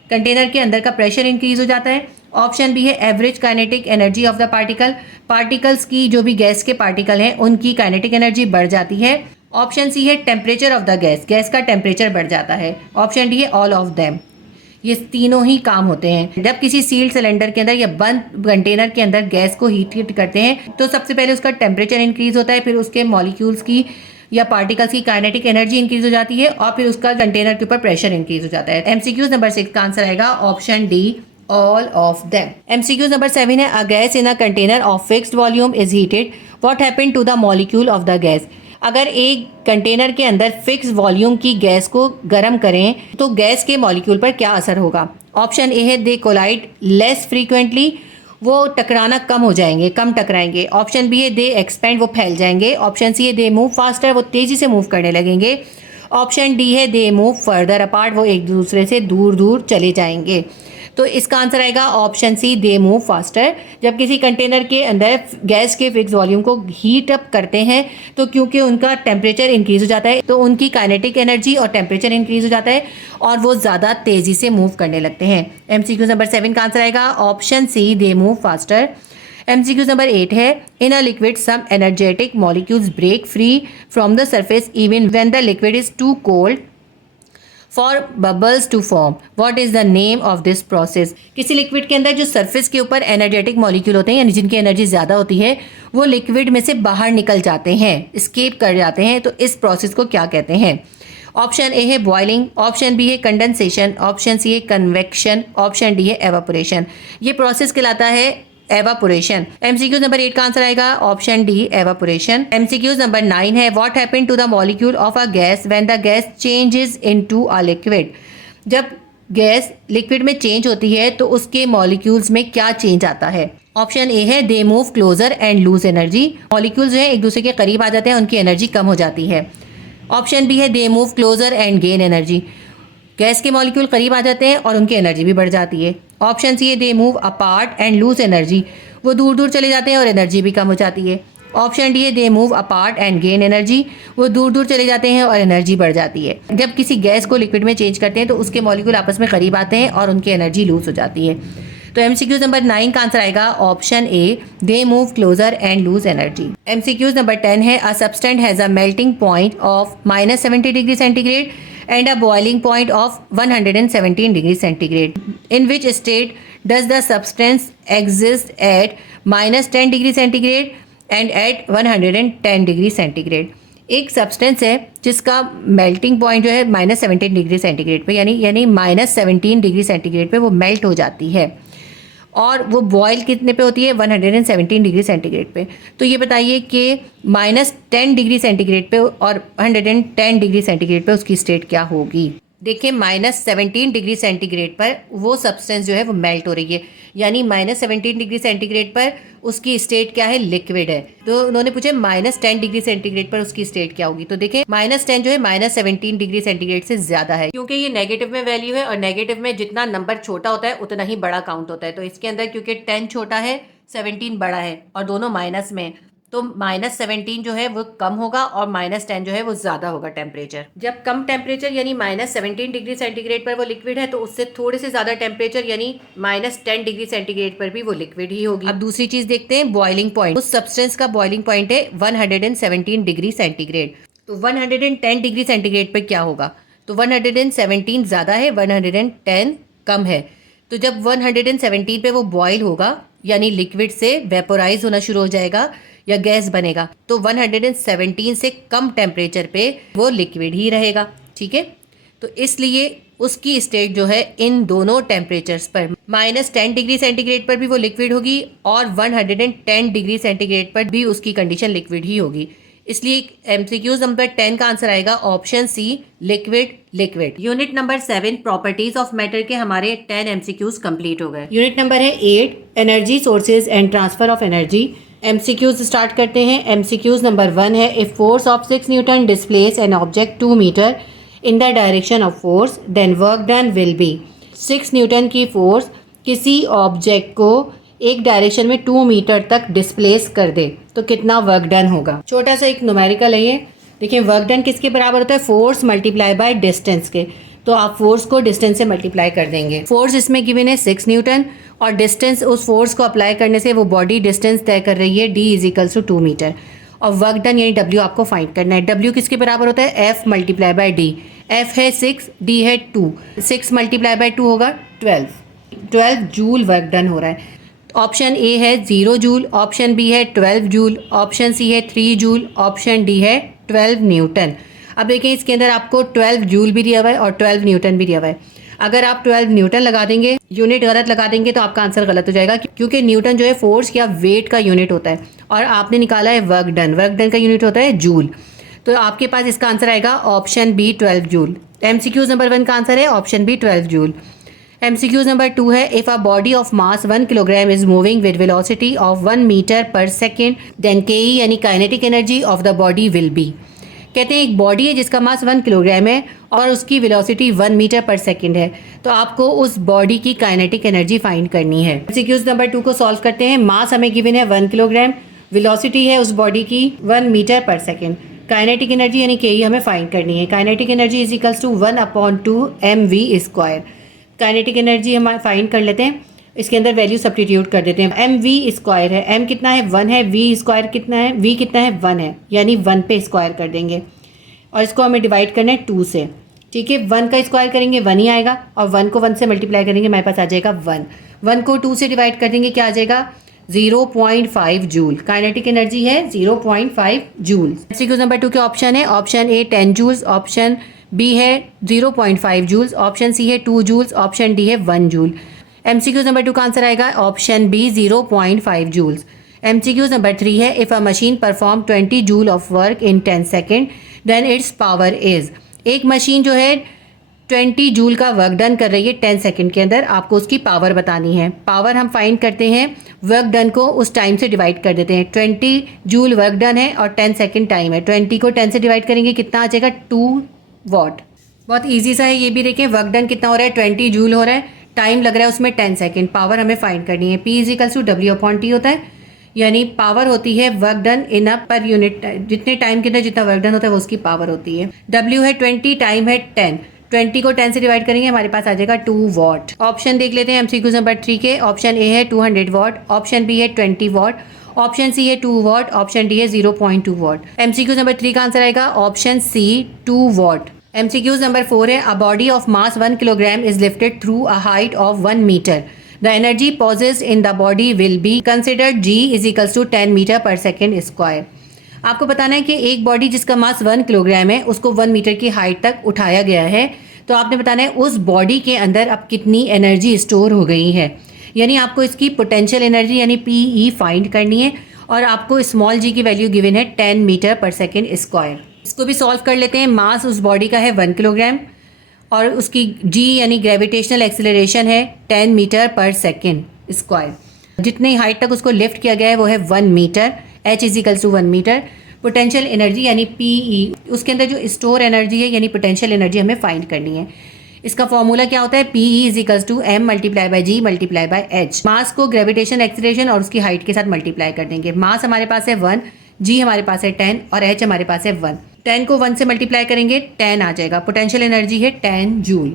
container के अंदर का प्रेशर इंक्रीज हो जाता है। ऑप्शन बी है average kinetic energy of the particle, particles की जो भी गैस के पार्टिकल हैं उनकी काइनेटिक एनर्जी बढ़ जाती है। ऑप्शन सी है temperature of the gas, gas का टेम्परेचर बढ़ जाता है। ऑप्शन डी है ऑल ऑफ देम। ये तीनों ही काम होते हैं। जब किसी सील्ड सिलेंडर के अंदर या बंद कंटेनर के अंदर गैस को हीट करते हैं तो सबसे पहले उसका टेम्परेचर इंक्रीज होता है, फिर उसके मॉलिक्यूल्स की या पार्टिकल्स की काइनेटिक एनर्जी इंक्रीज हो जाती है और फिर उसका कंटेनर के ऊपर प्रेशर इंक्रीज हो जाता है। एमसीक्यूज नंबर 6 का आंसर आएगा option D all of them. MCQs number 7 है a gas in a container of fixed volume is heated, what happened to the molecule of the gas. अगर एक कंटेनर के अंदर फिक्स वॉल्यूम की gas को गर्म करें तो गैस के मॉलिक्यूल पर क्या असर होगा। ऑप्शन ए है दे कोलाइड लेस फ्रीक्वेंटली, वो टकराना कम हो जाएंगे, कम टकराएंगे। ऑप्शन बी है दे एक्सपेंड, वो फैल जाएंगे। ऑप्शन सी है दे मूव फास्टर, वो तेजी से मूव करने लगेंगे। ऑप्शन डी है दे मूव फर्दर अपार्ट, वो एक दूसरे से दूर दूर चले जाएंगे। तो इसका आंसर आएगा option C they move faster. जब किसी कंटेनर के अंदर गैस के फिक्स वॉल्यूम को हीट अप करते हैं तो क्योंकि उनका टेम्परेचर इंक्रीज हो जाता है तो उनकी काइनेटिक एनर्जी और टेम्परेचर इंक्रीज हो जाता है और वो ज़्यादा तेज़ी से मूव करने लगते हैं। एमसीक्यू नंबर 7 का आंसर आएगा option C they move faster. MCQ number 8 है in a liquid some energetic molecules break free from the surface even when the liquid is too cold for bubbles to form, what is the name of this process. किसी liquid के अंदर जो surface के ऊपर energetic molecule होते हैं यानी जिनकी एनर्जी ज़्यादा होती है वो लिक्विड में से बाहर निकल जाते हैं, एस्केप कर जाते हैं, तो इस प्रोसेस को क्या कहते हैं। ऑप्शन ए है बॉइलिंग, ऑप्शन बी है कंडेंसेशन, ऑप्शन सी है कन्वेक्शन, ऑप्शन डी है एवापोरेशन। ये प्रोसेस कहलाता है एवापोरेशन। एमसीक्यूज नंबर 8 का आंसर आएगा option D evaporation. MCQs number 9 है what happened to the molecule of a gas when the gas changes into a liquid. जब gas liquid में change होती है तो उसके मॉलिक्यूल्स में क्या चेंज आता है। ऑप्शन ए है they move closer and lose energy, molecules जो है एक दूसरे के करीब आ जाते हैं, उनकी एनर्जी कम हो जाती है। ऑप्शन बी है they move closer and gain energy, gas के मॉलिक्यूल करीब आ जाते हैं और उनकी एनर्जी भी बढ़ जाती है। ऑप्शन सी है they move apart and lose energy, वो दूर दूर चले जाते हैं और एनर्जी भी कम हो जाती है। ऑप्शन डी है they move apart and gain energy, वो दूर दूर चले जाते हैं और एनर्जी बढ़ जाती है। जब किसी गैस को लिक्विड में चेंज करते हैं तो उसके मॉलिक्यूल आपस में करीब आते हैं और उनकी एनर्जी लूज हो जाती है। तो एमसीक्यूज नंबर 9 का आंसर आएगा option A they move closer and lose energy. MCQs number 10 है a substance has a melting point of -70 degree centigrade and a boiling point of 117 degree centigrade. In which state does the substance exist at -10 degree centigrade and at 110 degree centigrade? एक substance है जिसका melting point जो है -17 degree centigrade पे यानी -17 degree centigrade पे वो melt हो जाती है और वो बॉयल कितने पे होती है 117 डिग्री सेंटीग्रेड पे। तो ये बताइए कि -10 डिग्री सेंटीग्रेड पे और 110 डिग्री सेंटीग्रेड पे उसकी स्टेट क्या होगी। देखिए -17 डिग्री सेंटीग्रेड पर वो सब्सटेंस जो है वो मेल्ट हो रही है, यानी -17 डिग्री सेंटीग्रेड पर उसकी स्टेट क्या है, लिक्विड है। तो उन्होंने पूछे -10 डिग्री सेंटीग्रेड पर उसकी स्टेट क्या होगी। तो देखें -10 जो है -17 डिग्री सेंटीग्रेड से ज्यादा है, क्योंकि ये नेगेटिव में वैल्यू है और नेगेटिव में जितना नंबर छोटा होता है उतना ही बड़ा काउंट होता है। तो इसके अंदर क्योंकि 10 छोटा है 17 बड़ा है और दोनों माइनस में, तो -17 जो है वो कम होगा और -10 जो है वो ज़्यादा होगा टेम्परेचर। जब कम टेम्परेचर यानी -17 डिग्री सेंटीग्रेड पर वो लिक्विड है तो उससे थोड़े से ज़्यादा टेम्परेचर यानी -10 डिग्री सेंटीग्रेड पर भी वो लिक्विड ही होगी। अब दूसरी चीज़ देखते हैं बॉइलिंग पॉइंट। उस सब्सटेंस का बॉइलिंग पॉइंट है 117 डिग्री सेंटीग्रेड। तो 110 डिग्री सेंटीग्रेड पर क्या होगा, तो 117 ज़्यादा है, 110 कम है। तो जब 117 पे वो बॉयल होगा यानी लिक्विड से वेपोराइज होना शुरू हो जाएगा या गैस बनेगा, तो 117 से कम टेम्परेचर पे वो लिक्विड ही रहेगा। ठीक है, तो इसलिए उसकी स्टेट जो है इन दोनों टेम्परेचर्स पर -10 डिग्री सेंटीग्रेड पर भी वो लिक्विड होगी और 110 डिग्री सेंटीग्रेड पर भी उसकी कंडीशन लिक्विड ही होगी। इसलिए एमसीक्यूज नंबर 10 का आंसर आएगा option C liquid liquid. Unit number 7 properties of matter के हमारे 10 एमसीक्यूज कंप्लीट हो गए। यूनिट नंबर है 8 energy sources and transfer of energy. MCQs start करते हैं। एमसीक्यूज नंबर 1 है if force of 6 Newton displace an object 2 metre in the direction of force then work done will be. 6 Newton की force किसी object को एक direction में 2 metre तक displace कर दे तो कितना वर्क डन होगा। छोटा सा एक न्यूमेरिकल है ये। देखिए वर्क डन किसके बराबर होता है, फोर्स मल्टीप्लाई बाय डिस्टेंस के। तो आप फोर्स को डिस्टेंस से मल्टीप्लाई कर देंगे। फोर्स इसमें गिवन है 6 न्यूटन और डिस्टेंस उस फोर्स को अप्लाई करने से वो बॉडी डिस्टेंस तय कर रही है D = 2 मीटर। और वर्क डन यानी W आपको फाइंड करना है। W किसके बराबर होता है? F × D। F है 6, D है 2। 6 × 2 होगा 12 जूल वर्क डन हो रहा है। ऑप्शन ए है 0 जूल, ऑप्शन बी है 12 जूल, ऑप्शन सी है 3 जूल, ऑप्शन डी है 12 न्यूटन। अब देखें इसके अंदर आपको 12 जूल भी दिया हुआ है और 12 न्यूटन भी दिया हुआ है। अगर आप 12 न्यूटन लगा देंगे, यूनिट गलत लगा देंगे तो आपका आंसर गलत हो जाएगा, क्योंकि न्यूटन जो है फोर्स या वेट का यूनिट होता है और आपने निकाला है वर्क डन। वर्क डन का यूनिट होता है जूल। तो आपके पास इसका आंसर आएगा ऑप्शन बी 12 जूल। MCQ नंबर 1 का आंसर है option B 12 joule. MCQ number 2 है, if a body of mass 1 kilogram is moving with velocity of 1 metre per second then KE यानी kinetic energy of the body will be. कहते हैं एक body है जिसका मास 1 किलोग्राम है और उसकी वेलोसिटी 1 मीटर पर सेकेंड है, तो आपको उस बॉडी की काइनेटिक एनर्जी फाइंड करनी है। MCQ नंबर 2 को सॉल्व करते हैं। मास हमें गिवन है 1 किलोग्राम, वेलोसिटी है उस बॉडी की 1 metre per second, kinetic energy यानी KE हमें फाइंड करनी है। Kinetic energy = 1/2 mv²। Kinetic energy हम फाइंड कर लेते हैं, इसके अंदर वैल्यू सब्स्टिट्यूट कर देते हैं। mv² है, m कितना है 1 है, v² कितना है, v कितना है 1 है, यानी 1 पे स्क्वायर कर देंगे और इसको हमें डिवाइड करना है 2 से। ठीक है, 1 का स्क्वायर करेंगे 1 ही आएगा और 1 को 1 से मल्टीप्लाई करेंगे हमारे पास आ जाएगा 1। 1 को 2 से डिवाइड कर देंगे, क्या आ जाएगा 0.5 जूल। काइनेटिक एनर्जी है 0.5 जूल। MCQ नंबर 2 के ऑप्शन है, option A 10 joules, option B है 0.5 जूल्स, ऑप्शन सी है 2 जूल्स, ऑप्शन डी है 1 जूल। MCQ नंबर 2 का आंसर आएगा option B 0.5 joules. MCQ number 3 है, if a machine perform 20 joule of work in 10 second then its power is. एक machine जो है 20 joule का वर्क डन कर रही है 10 सेकेंड के अंदर, आपको उसकी पावर बतानी है। पावर हम फाइंड करते हैं, वर्क डन को उस टाइम से डिवाइड कर देते हैं। 20 जूल वर्क डन है और 10 सेकेंड टाइम है, 20 को 10 से डिवाइड करेंगे कितना आ जाएगा 2 वॉट। बहुत ईजी सा है ये भी। देखें वर्क डन कितना हो रहा है 20 जूल हो रहा है, टाइम लग रहा है उसमें 10 सेकेंड, पावर हमें फाइंड करनी है। P = W/T होता है, यानी पावर होती है work done in a per unit, जितने टाइम के अंदर जितना वर्क डन होता है वो उसकी पावर होती है। W है 20, टाइम है 10, 20 को 10 से डिवाइड करेंगे हमारे पास आ जाएगा 2 वॉट। ऑप्शन देख लेते हैं MCQ नंबर 3 के। ऑप्शन ए है 200 वॉट, ऑप्शन बी है 20 वॉट, ऑप्शन सी है 2 वॉट, ऑप्शन डी है 0.2 वॉट। MCQ नंबर 3 का आंसर आएगा option C 2 watt. MCQ number 4 है, a body of mass 1 kilogram is lifted through a height of 1 metre. The energy possessed in the body will be considered G = 10 metre per second square. आपको बताना है कि एक body जिसका मास 1 kilogram है उसको 1 metre की हाइट तक उठाया गया है, तो आपने बताना है उस बॉडी के अंदर अब कितनी एनर्जी स्टोर हो गई है, यानी आपको इसकी पोटेंशियल एनर्जी यानी PE फाइंड करनी है और आपको स्मॉल g की वैल्यू गिवन है 10 मीटर पर सेकेंड स्क्वायर। इसको भी सॉल्व कर लेते हैं। मास उस बॉडी का है 1 किलोग्राम और उसकी g यानी ग्रेविटेशनल एक्सेलरेशन है 10 मीटर पर सेकेंड स्क्वायर। जितनी हाइट तक उसको लिफ्ट किया गया है वो है 1 metre, h = 1 metre. Potential energy यानी PE, उसके अंदर जो स्टोर एनर्जी है यानी पोटेंशियल एनर्जी हमें फाइंड करनी है। इसका फॉर्मूला क्या होता है, PE = m × G × h। मास को ग्रेविटेशन एक्सेलरेशन और उसकी हाइट के साथ मल्टीप्लाई कर देंगे। मास हमारे पास है 1, G हमारे पास है 10 और h हमारे पास है 1। 10 को 1 से मल्टीप्लाई करेंगे 10 आ जाएगा। पोटेंशियल एनर्जी है 10 जूल,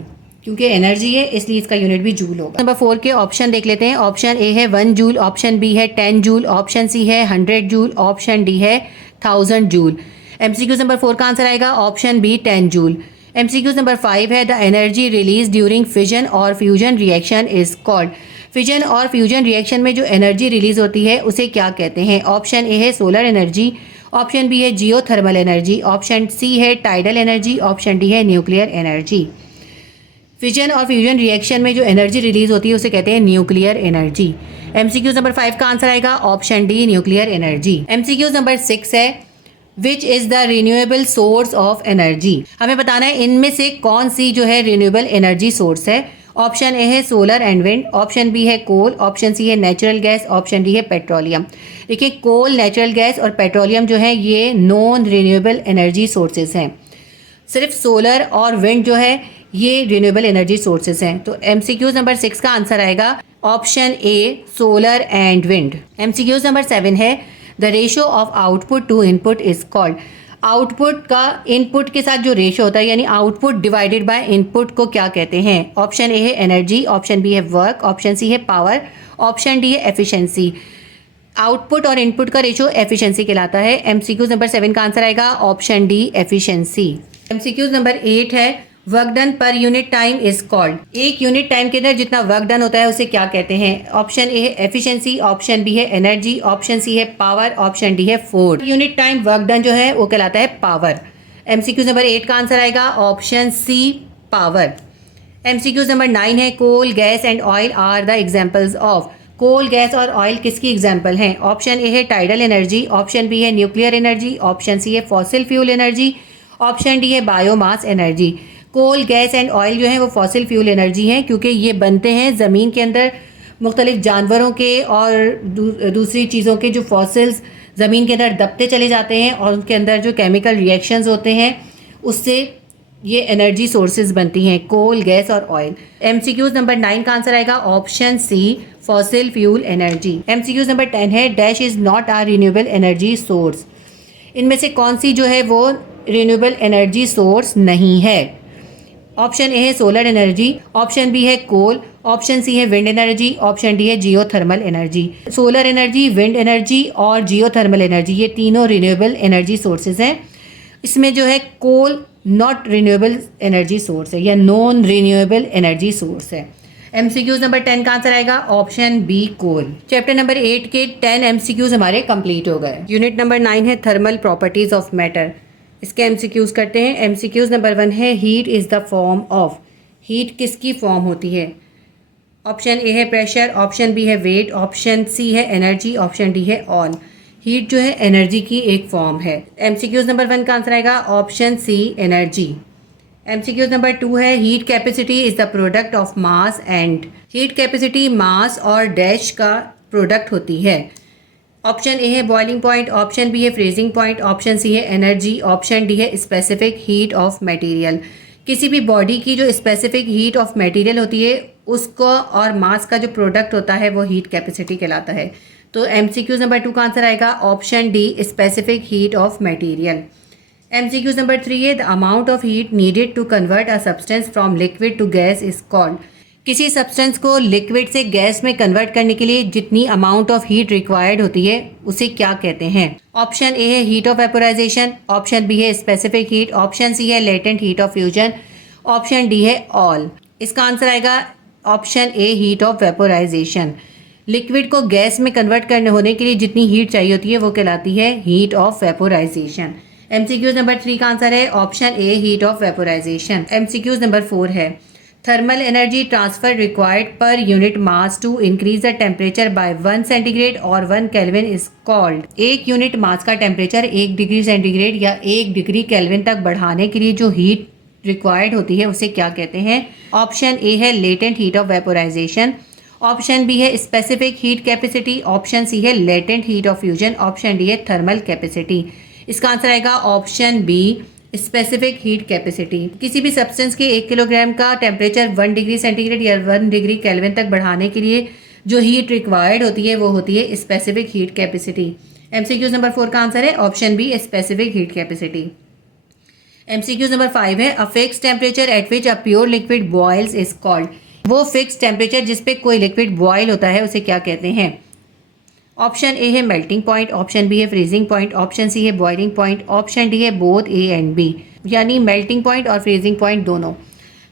क्योंकि एनर्जी है इसलिए इसका यूनिट भी जूल होगा। नंबर 4 के ऑप्शन देख लेते हैं। ऑप्शन ए है 1 जूल, ऑप्शन बी है 10 जूल, ऑप्शन सी है 100 जूल, ऑप्शन डी है 1000 जूल। MCQ नंबर 4 का आंसर आएगा option B 10 joule. MCQ number 5 है, the energy release during fission और fusion reaction is called. Fission और फ्यूजन रिएक्शन में जो एनर्जी रिलीज होती है उसे क्या कहते हैं। ऑप्शन ए है सोलर एनर्जी, ऑप्शन बी है जियोथर्मल एनर्जी, ऑप्शन सी है टाइडल एनर्जी, ऑप्शन डी है न्यूक्लियर एनर्जी। फिजन और फ्यूजन रिएक्शन में जो एनर्जी रिलीज होती है उसे कहते हैं न्यूक्लियर एनर्जी। MCQ नंबर 5 का आंसर आएगा option D nuclear energy. MCQ number 6 है, which is the renewable source of energy. हमें बताना है इनमें से कौन सी जो है रिन्यूएबल एनर्जी सोर्स है। ऑप्शन ए है solar and wind, option B है कोल, ऑप्शन सी है नेचुरल गैस, ऑप्शन डी है पेट्रोलियम। देखिए कोल, नेचुरल गैस और पेट्रोलियम जो है ये नॉन रिन्यूएबल एनर्जी सोर्सेज हैं। सिर्फ सोलर और विंड जो है ये रिन्यूएबल एनर्जी सोर्सेज हैं। तो MCQ नंबर 6 का आंसर आएगा option A solar and wind. MCQ number 7 है, the ratio of output to input is called. Output का इनपुट के साथ जो रेशो होता है यानी आउटपुट डिवाइडेड बाय इनपुट को क्या कहते हैं? ऑप्शन ए है एनर्जी, ऑप्शन बी है वर्क, ऑप्शन सी है पावर, ऑप्शन डी है एफिशिएंसी। आउटपुट और इनपुट का रेशो एफिशिएंसी कहलाता है। एमसीक्यूज नंबर 7 का आंसर आएगा option D efficiency. MCQs number 8 है work done per unit time is called. एक यूनिट टाइम के अंदर जितना वर्क डन होता है उसे क्या कहते हैं? ऑप्शन ए है एफिशिएंसी, ऑप्शन बी है एनर्जी, ऑप्शन सी है पावर, ऑप्शन डी है force. Unit time work done जो है वो कहलाता है पावर। एमसीक्यूज नंबर 8 का आंसर आएगा option C power. MCQs number 9 है coal gas and oil are the examples of. Coal gas और ऑयल किसकी एग्जाम्पल हैं? ऑप्शन ए है टाइडल एनर्जी, ऑप्शन बी है न्यूक्लियर एनर्जी, ऑप्शन सी है fossil fuel energy, option D है biomass energy. Coal gas and oil जो है वो फॉसिल फ्यूल एनर्जी हैं क्योंकि ये बनते हैं ज़मीन के अंदर मुख्तलिफ जानवरों के और दूसरी चीज़ों के जो फॉसिल्स ज़मीन के अंदर दबते चले जाते हैं और उनके अंदर जो केमिकल रिएक्शंस होते हैं उससे ये एनर्जी सोर्सेज बनती हैं, कोल गैस और ऑयल। एमसीक्यूज नंबर 9 का आंसर आएगा option C fossil fuel energy. MCQs number 10 है dash is not a renewable energy source. इनमें से कौन सी जो है वो रिन्यूएबल एनर्जी सोर्स नहीं है? ऑप्शन ए है सोलर एनर्जी, ऑप्शन बी है कोल, ऑप्शन सी है विंड एनर्जी, ऑप्शन डी है geothermal energy. Solar energy, wind energy और जियोथर्मल एनर्जी ये तीनों रिन्यूएबल एनर्जी सोर्सेज हैं। इसमें जो है कोल नॉट रिन्यूएबल एनर्जी सोर्स है या नॉन रिन्यूएबल एनर्जी सोर्स है। एमसीक्यूज नंबर 10 का आंसर आएगा ऑप्शन बी कोल। चैप्टर नंबर 8 के 10 एमसीक्यूज हमारे कंप्लीट हो गए। यूनिट नंबर 9 है थर्मल प्रॉपर्टीज ऑफ मैटर। इसके एमसीक्यूज करते हैं। एमसीक्यूज नंबर 1 है heat is the form of. Heat किसकी फॉर्म होती है? ऑप्शन ए है प्रेशर, ऑप्शन बी है वेट, ऑप्शन सी है एनर्जी, ऑप्शन डी है ऑल। हीट जो है एनर्जी की एक फॉर्म है। एमसीक्यूज नंबर 1 का आंसर आएगा option C energy. MCQs number 2 है heat capacity is the product of mass and. Heat capacity mass और डैश का प्रोडक्ट होती है। ऑप्शन ए है बॉइलिंग पॉइंट, ऑप्शन बी है फ्रीजिंग पॉइंट, ऑप्शन सी है एनर्जी, ऑप्शन डी है specific heat of material. किसी भी बॉडी की जो स्पेसिफिक हीट ऑफ मटेरियल होती है उसको और मास का जो प्रोडक्ट होता है वो हीट कैपेसिटी कहलाता है। तो एमसीक्यूज नंबर 2 का आंसर आएगा option D specific heat of material. MCQs number 3 है the amount of heat needed to convert a substance from liquid to gas is called. किसी सब्सटेंस को लिक्विड से गैस में कन्वर्ट करने के लिए जितनी अमाउंट ऑफ हीट रिक्वायर्ड होती है उसे क्या कहते हैं? ऑप्शन ए है heat of vaporisation, option B है स्पेसिफिक हीट, ऑप्शन सी है latent heat of fusion, option D है ऑल। इसका आंसर आएगा option A heat of vaporization. Liquid को गैस में कन्वर्ट करने होने के लिए जितनी हीट चाहिए होती है वो कहलाती है heat of vaporization. MCQs number 3 का आंसर है option A heat of vaporization. MCQs number 4 है thermal energy transfer required per unit mass to increase the temperature by 1 centigrade और 1 केल्विन इज कॉल्ड। एक यूनिट मास का temperature 1 degree centigrade या 1 degree kelvin तक बढ़ाने के लिए जो हीट रिक्वायर्ड होती है उसे क्या कहते हैं? ऑप्शन ए है latent heat of vaporisation, option B है specific heat capacity, option C है latent heat of fusion, option D है थर्मल कैपेसिटी। इसका आंसर आएगा option B specific heat capacity. किसी भी सब्सटेंस के 1 किलोग्राम का टेम्परेचर 1 डिग्री सेंटीग्रेड या 1 डिग्री केल्विन तक बढ़ाने के लिए जो हीट रिक्वायर्ड होती है वो होती है specific heat capacity. MCQs number 4 का आंसर है option B specific heat capacity. MCQs number 5 है a fix temperature at which a pure liquid boils is called. वो फिक्स टेम्परेचर जिस पे कोई लिक्विड बॉयल होता है उसे क्या कहते हैं? ऑप्शन ए है मेल्टिंग पॉइंट, ऑप्शन बी है फ्रीजिंग पॉइंट, ऑप्शन सी है बॉइलिंग पॉइंट, ऑप्शन डी है बोथ ए एंड बी, यानी मेल्टिंग पॉइंट और फ्रीजिंग पॉइंट दोनों।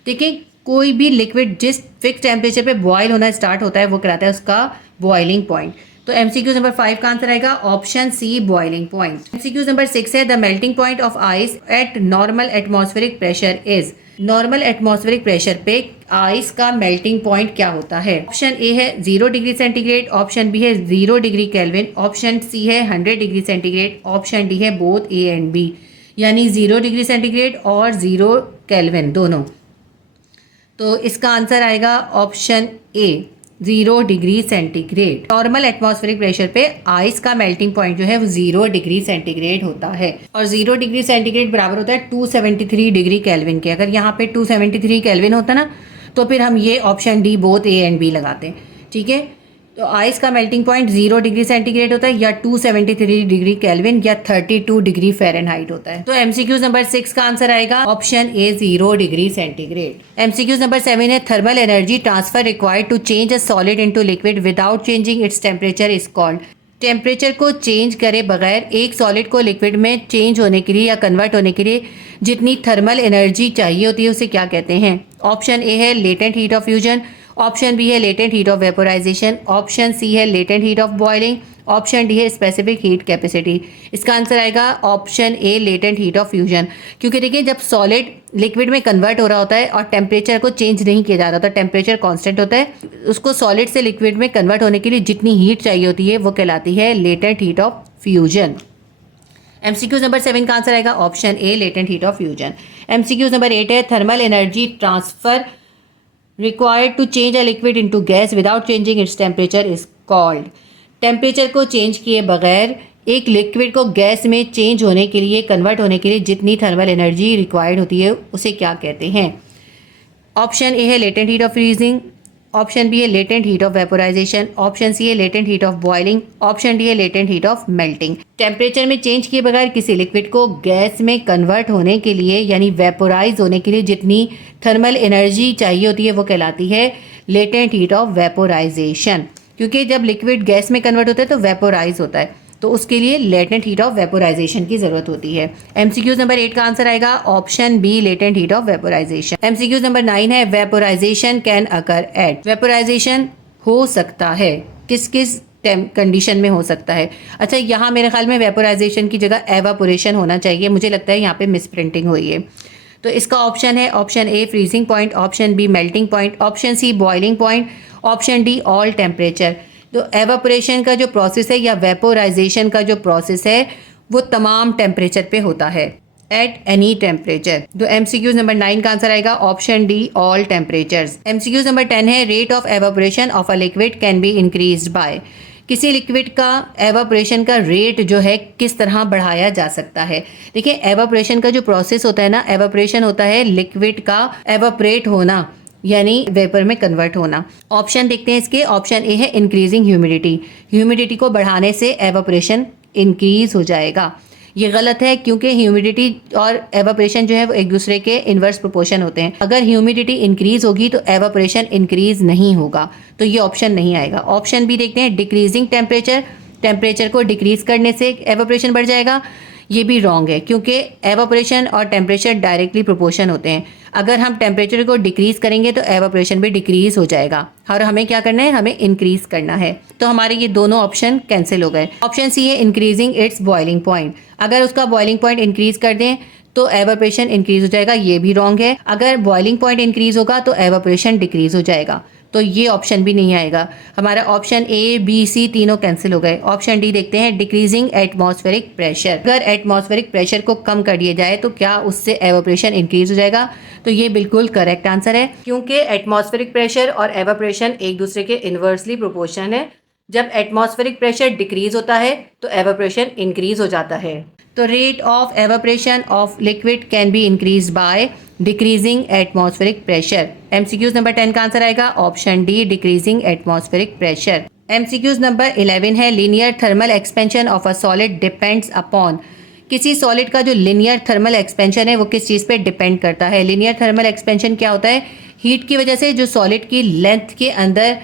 देखिए कोई भी लिक्विड जिस फिक्स टेम्परेचर पे बॉयल होना स्टार्ट होता है वो कहलाता है उसका बॉइलिंग पॉइंट। तो एमसीक्यूज नंबर 5 का आंसर आएगा option C boiling point. MCQs number 6 है the melting point of ice eight normal atmospheric pressure is. Normal atmospheric pressure पे आइस का मेल्टिंग पॉइंट क्या होता है? ऑप्शन ए है 0 डिग्री सेंटीग्रेड, ऑप्शन बी है 0 डिग्री केल्विन, ऑप्शन सी है 100 degree centigrade, option D है बोथ ए एंड बी, यानी 0 डिग्री सेंटीग्रेड और 0 केल्विन दोनों। तो इसका आंसर आएगा option A 0 degree centigrade. Normal atmospheric pressure पे आइस का मेल्टिंग पॉइंट जो है वो 0 डिग्री सेंटीग्रेड होता है और 0 डिग्री सेंटीग्रेड बराबर होता है 273 डिग्री केल्विन के। अगर यहाँ पे 273 केल्विन होता ना तो फिर हम ये option D both A and B लगाते हैं। ठीक है, तो आइस का मेल्टिंग पॉइंट 0 डिग्री सेंटीग्रेड होता है या 273 डिग्री केल्विन या 32 डिग्री फ़ारेनहाइट होता है। तो एमसीक्यूज नंबर 6 का आंसर आएगा option A 0 degree centigrade. MCQs number 7 है thermal energy transfer required to change a solid into liquid without changing its temperature is called. Temperature को चेंज करे बगैर एक सॉलिड को लिक्विड में चेंज होने के लिए या कन्वर्ट होने के लिए जितनी थर्मल एनर्जी चाहिए होती है उसे क्या कहते हैं? ऑप्शन ए है latent heat of fusion, option B है latent heat of vaporisation, option C है latent heat of boiling, option D है स्पेसिफिक हीट कैपेसिटी। इसका आंसर आएगा option A latent heat of fusion. क्योंकि देखिए जब सॉलिड लिक्विड में कन्वर्ट हो रहा होता है और टेम्परेचर को चेंज नहीं किया जा रहा होता, टेम्परेचर कांस्टेंट होता है, उसको सॉलिड से लिक्विड में कन्वर्ट होने के लिए जितनी हीट चाहिए होती है वो कहलाती है latent heat of fusion. MCQs number 7 का आंसर आएगा option A latent heat of fusion. MCQs number 8 है thermal energy transfer required to change a liquid into gas without changing its temperature is called. Temperature को change किए बगैर एक liquid को gas में change होने के लिए कन्वर्ट होने के लिए जितनी थर्मल एनर्जी रिक्वायर्ड होती है उसे क्या कहते हैं? ऑप्शन ए है latent heat of freezing, option B है latent heat of vaporisation, option C है latent heat of boiling, option D है latent heat of melting. Temperature में चेंज किए बगैर किसी लिक्विड को गैस में कन्वर्ट होने के लिए यानी वेपोराइज होने के लिए जितनी थर्मल एनर्जी चाहिए होती है वो कहलाती है लेटेंट हीट ऑफ वेपोराइजेशन। क्योंकि जब लिक्विड गैस में कन्वर्ट होता है तो वेपोराइज होता है, तो उसके लिए लेटेंट हीट ऑफ वेपोराइजेशन की जरूरत होती है। एमसीक्यूज नंबर 8 का आंसर आएगा option B latent heat of vaporization. MCQs number 9 है vaporization can occur at. Vaporization हो सकता है किस किस कंडीशन में हो सकता है? अच्छा, यहाँ मेरे ख्याल में वेपोराइजेशन की जगह एवापोरेशन होना चाहिए, मुझे लगता है यहाँ पे मिस प्रिंटिंग हुई है। तो इसका ऑप्शन है option A freezing point, option B melting point, option C boiling point, option D all temperature. तो एवापोरेशन का जो प्रोसेस है या वेपोराइजेशन का जो प्रोसेस है वो तमाम टेम्परेचर पे होता है, एट एनी टेम्परेचर। तो एमसीक्यूज नंबर 9 का आंसर आएगा option D all temperatures. MCQs number 10 है rate of evaporation of a liquid can be increased by. किसी लिक्विड का एवापोरेशन का रेट जो है किस तरह बढ़ाया जा सकता है? देखिए एवापोरेशन का जो प्रोसेस होता है ना, एवापोरेशन होता है लिक्विड का एवापोरेट होना यानी वेपर में कन्वर्ट होना। ऑप्शन देखते हैं इसके। ऑप्शन ए है इंक्रीजिंग ह्यूमिडिटी, ह्यूमिडिटी को बढ़ाने से एवापोरेशन इंक्रीज हो जाएगा। ये गलत है क्योंकि ह्यूमिडिटी और एवापोरेशन जो है वो एक दूसरे के इन्वर्स प्रोपोर्शन होते हैं। अगर ह्यूमिडिटी इंक्रीज होगी तो एवापोरेशन इंक्रीज नहीं होगा, तो ये ऑप्शन नहीं आएगा। ऑप्शन बी देखते हैं डिक्रीजिंग टेम्परेचर, टेम्परेचर को डिक्रीज करने से एवापोरेशन बढ़ जाएगा। ये भी रॉन्ग है क्योंकि एवापोरेशन और टेम्परेचर डायरेक्टली प्रोपोर्शन होते हैं। अगर हम टेम्परेचर को डिक्रीज करेंगे तो एवापोरेशन भी डिक्रीज हो जाएगा और हमें क्या करना है, हमें इंक्रीज करना है। तो हमारे ये दोनों ऑप्शन कैंसिल हो गए। ऑप्शन सी है इंक्रीजिंग इट्स बॉइलिंग पॉइंट, अगर उसका बॉइलिंग पॉइंट इंक्रीज कर दें तो एवापोरेशन इंक्रीज हो जाएगा, ये भी रॉन्ग है। अगर बॉइलिंग पॉइंट इंक्रीज होगा तो एवापोरेशन डिक्रीज हो जाएगा, तो ये ऑप्शन भी नहीं आएगा। हमारा ऑप्शन ए बी सी तीनों कैंसिल हो गए। ऑप्शन डी देखते हैं डिक्रीजिंग एटमॉस्फेरिक प्रेशर, अगर एटमॉस्फेरिक प्रेशर को कम कर दिया जाए तो क्या उससे एवापोरेशन इंक्रीज हो जाएगा? तो ये बिल्कुल करेक्ट आंसर है क्योंकि एटमॉस्फेरिक प्रेशर और एवापोरेशन एक दूसरे के इन्वर्सली प्रोपोर्शन है। जब एटमॉस्फेरिक प्रेशर डिक्रीज होता है तो एवापोरेशन इंक्रीज हो जाता है। तो rate of evaporation of liquid can be increase by decreasing atmospheric pressure. MCQs number 10 का आंसर आएगा option D decreasing atmospheric pressure. MCQs number 11 है linear thermal expansion of a solid depends upon. किसी solid का जो linear thermal expansion है वो किस चीज़ पे डिपेंड करता है? लीनियर थर्मल एक्सपेंशन क्या होता है? हीट की वजह से जो सॉलिड की लेंथ के अंदर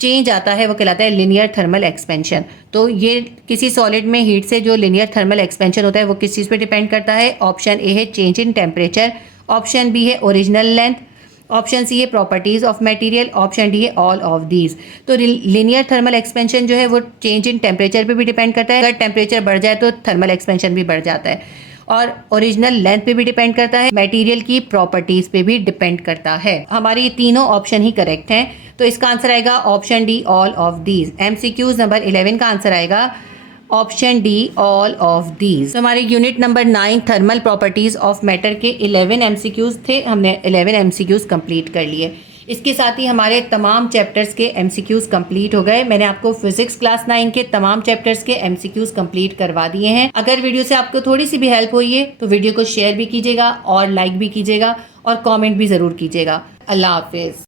चेंज आता है वो कहलाता है लीनियर थर्मल एक्सपेंशन। तो ये किसी सॉलिड में हीट से जो लीनियर थर्मल एक्सपेंशन होता है वो किस चीज़ पे डिपेंड करता है? ऑप्शन ए है change in temperature, option B है ओरिजिनल लेंथ, ऑप्शन सी है properties of material, option D है ऑल ऑफ दीज। तो लीनियर थर्मल एक्सपेंशन जो है वो चेंज इन टेम्परेचर पे भी डिपेंड करता है, अगर टेम्परेचर बढ़ जाए तो थर्मल एक्सपेंशन भी बढ़ जाता है, और ओरिजिनल लेंथ पे भी डिपेंड करता है, मटेरियल की प्रॉपर्टीज पे भी डिपेंड करता है। हमारे ये तीनों ऑप्शन ही करेक्ट हैं, तो इसका आंसर आएगा option D all of these. MCQs number 11 का आंसर आएगा option D all of these. तो हमारे unit number 9 thermal properties of matter के 11 एमसीक्यूज थे, हमने 11 एमसीक्यूज कंप्लीट कर लिए। इसके साथ ही हमारे तमाम चैप्टर्स के एमसीक्यूज कंप्लीट हो गए। मैंने आपको फिजिक्स क्लास 9 के तमाम चैप्टर्स के एमसीक्यूज कंप्लीट करवा दिए हैं। अगर वीडियो से आपको थोड़ी सी भी हेल्प हुई है तो वीडियो को शेयर भी कीजिएगा और लाइक भी कीजिएगा और कमेंट भी ज़रूर कीजिएगा। अल्लाह हाफिज़।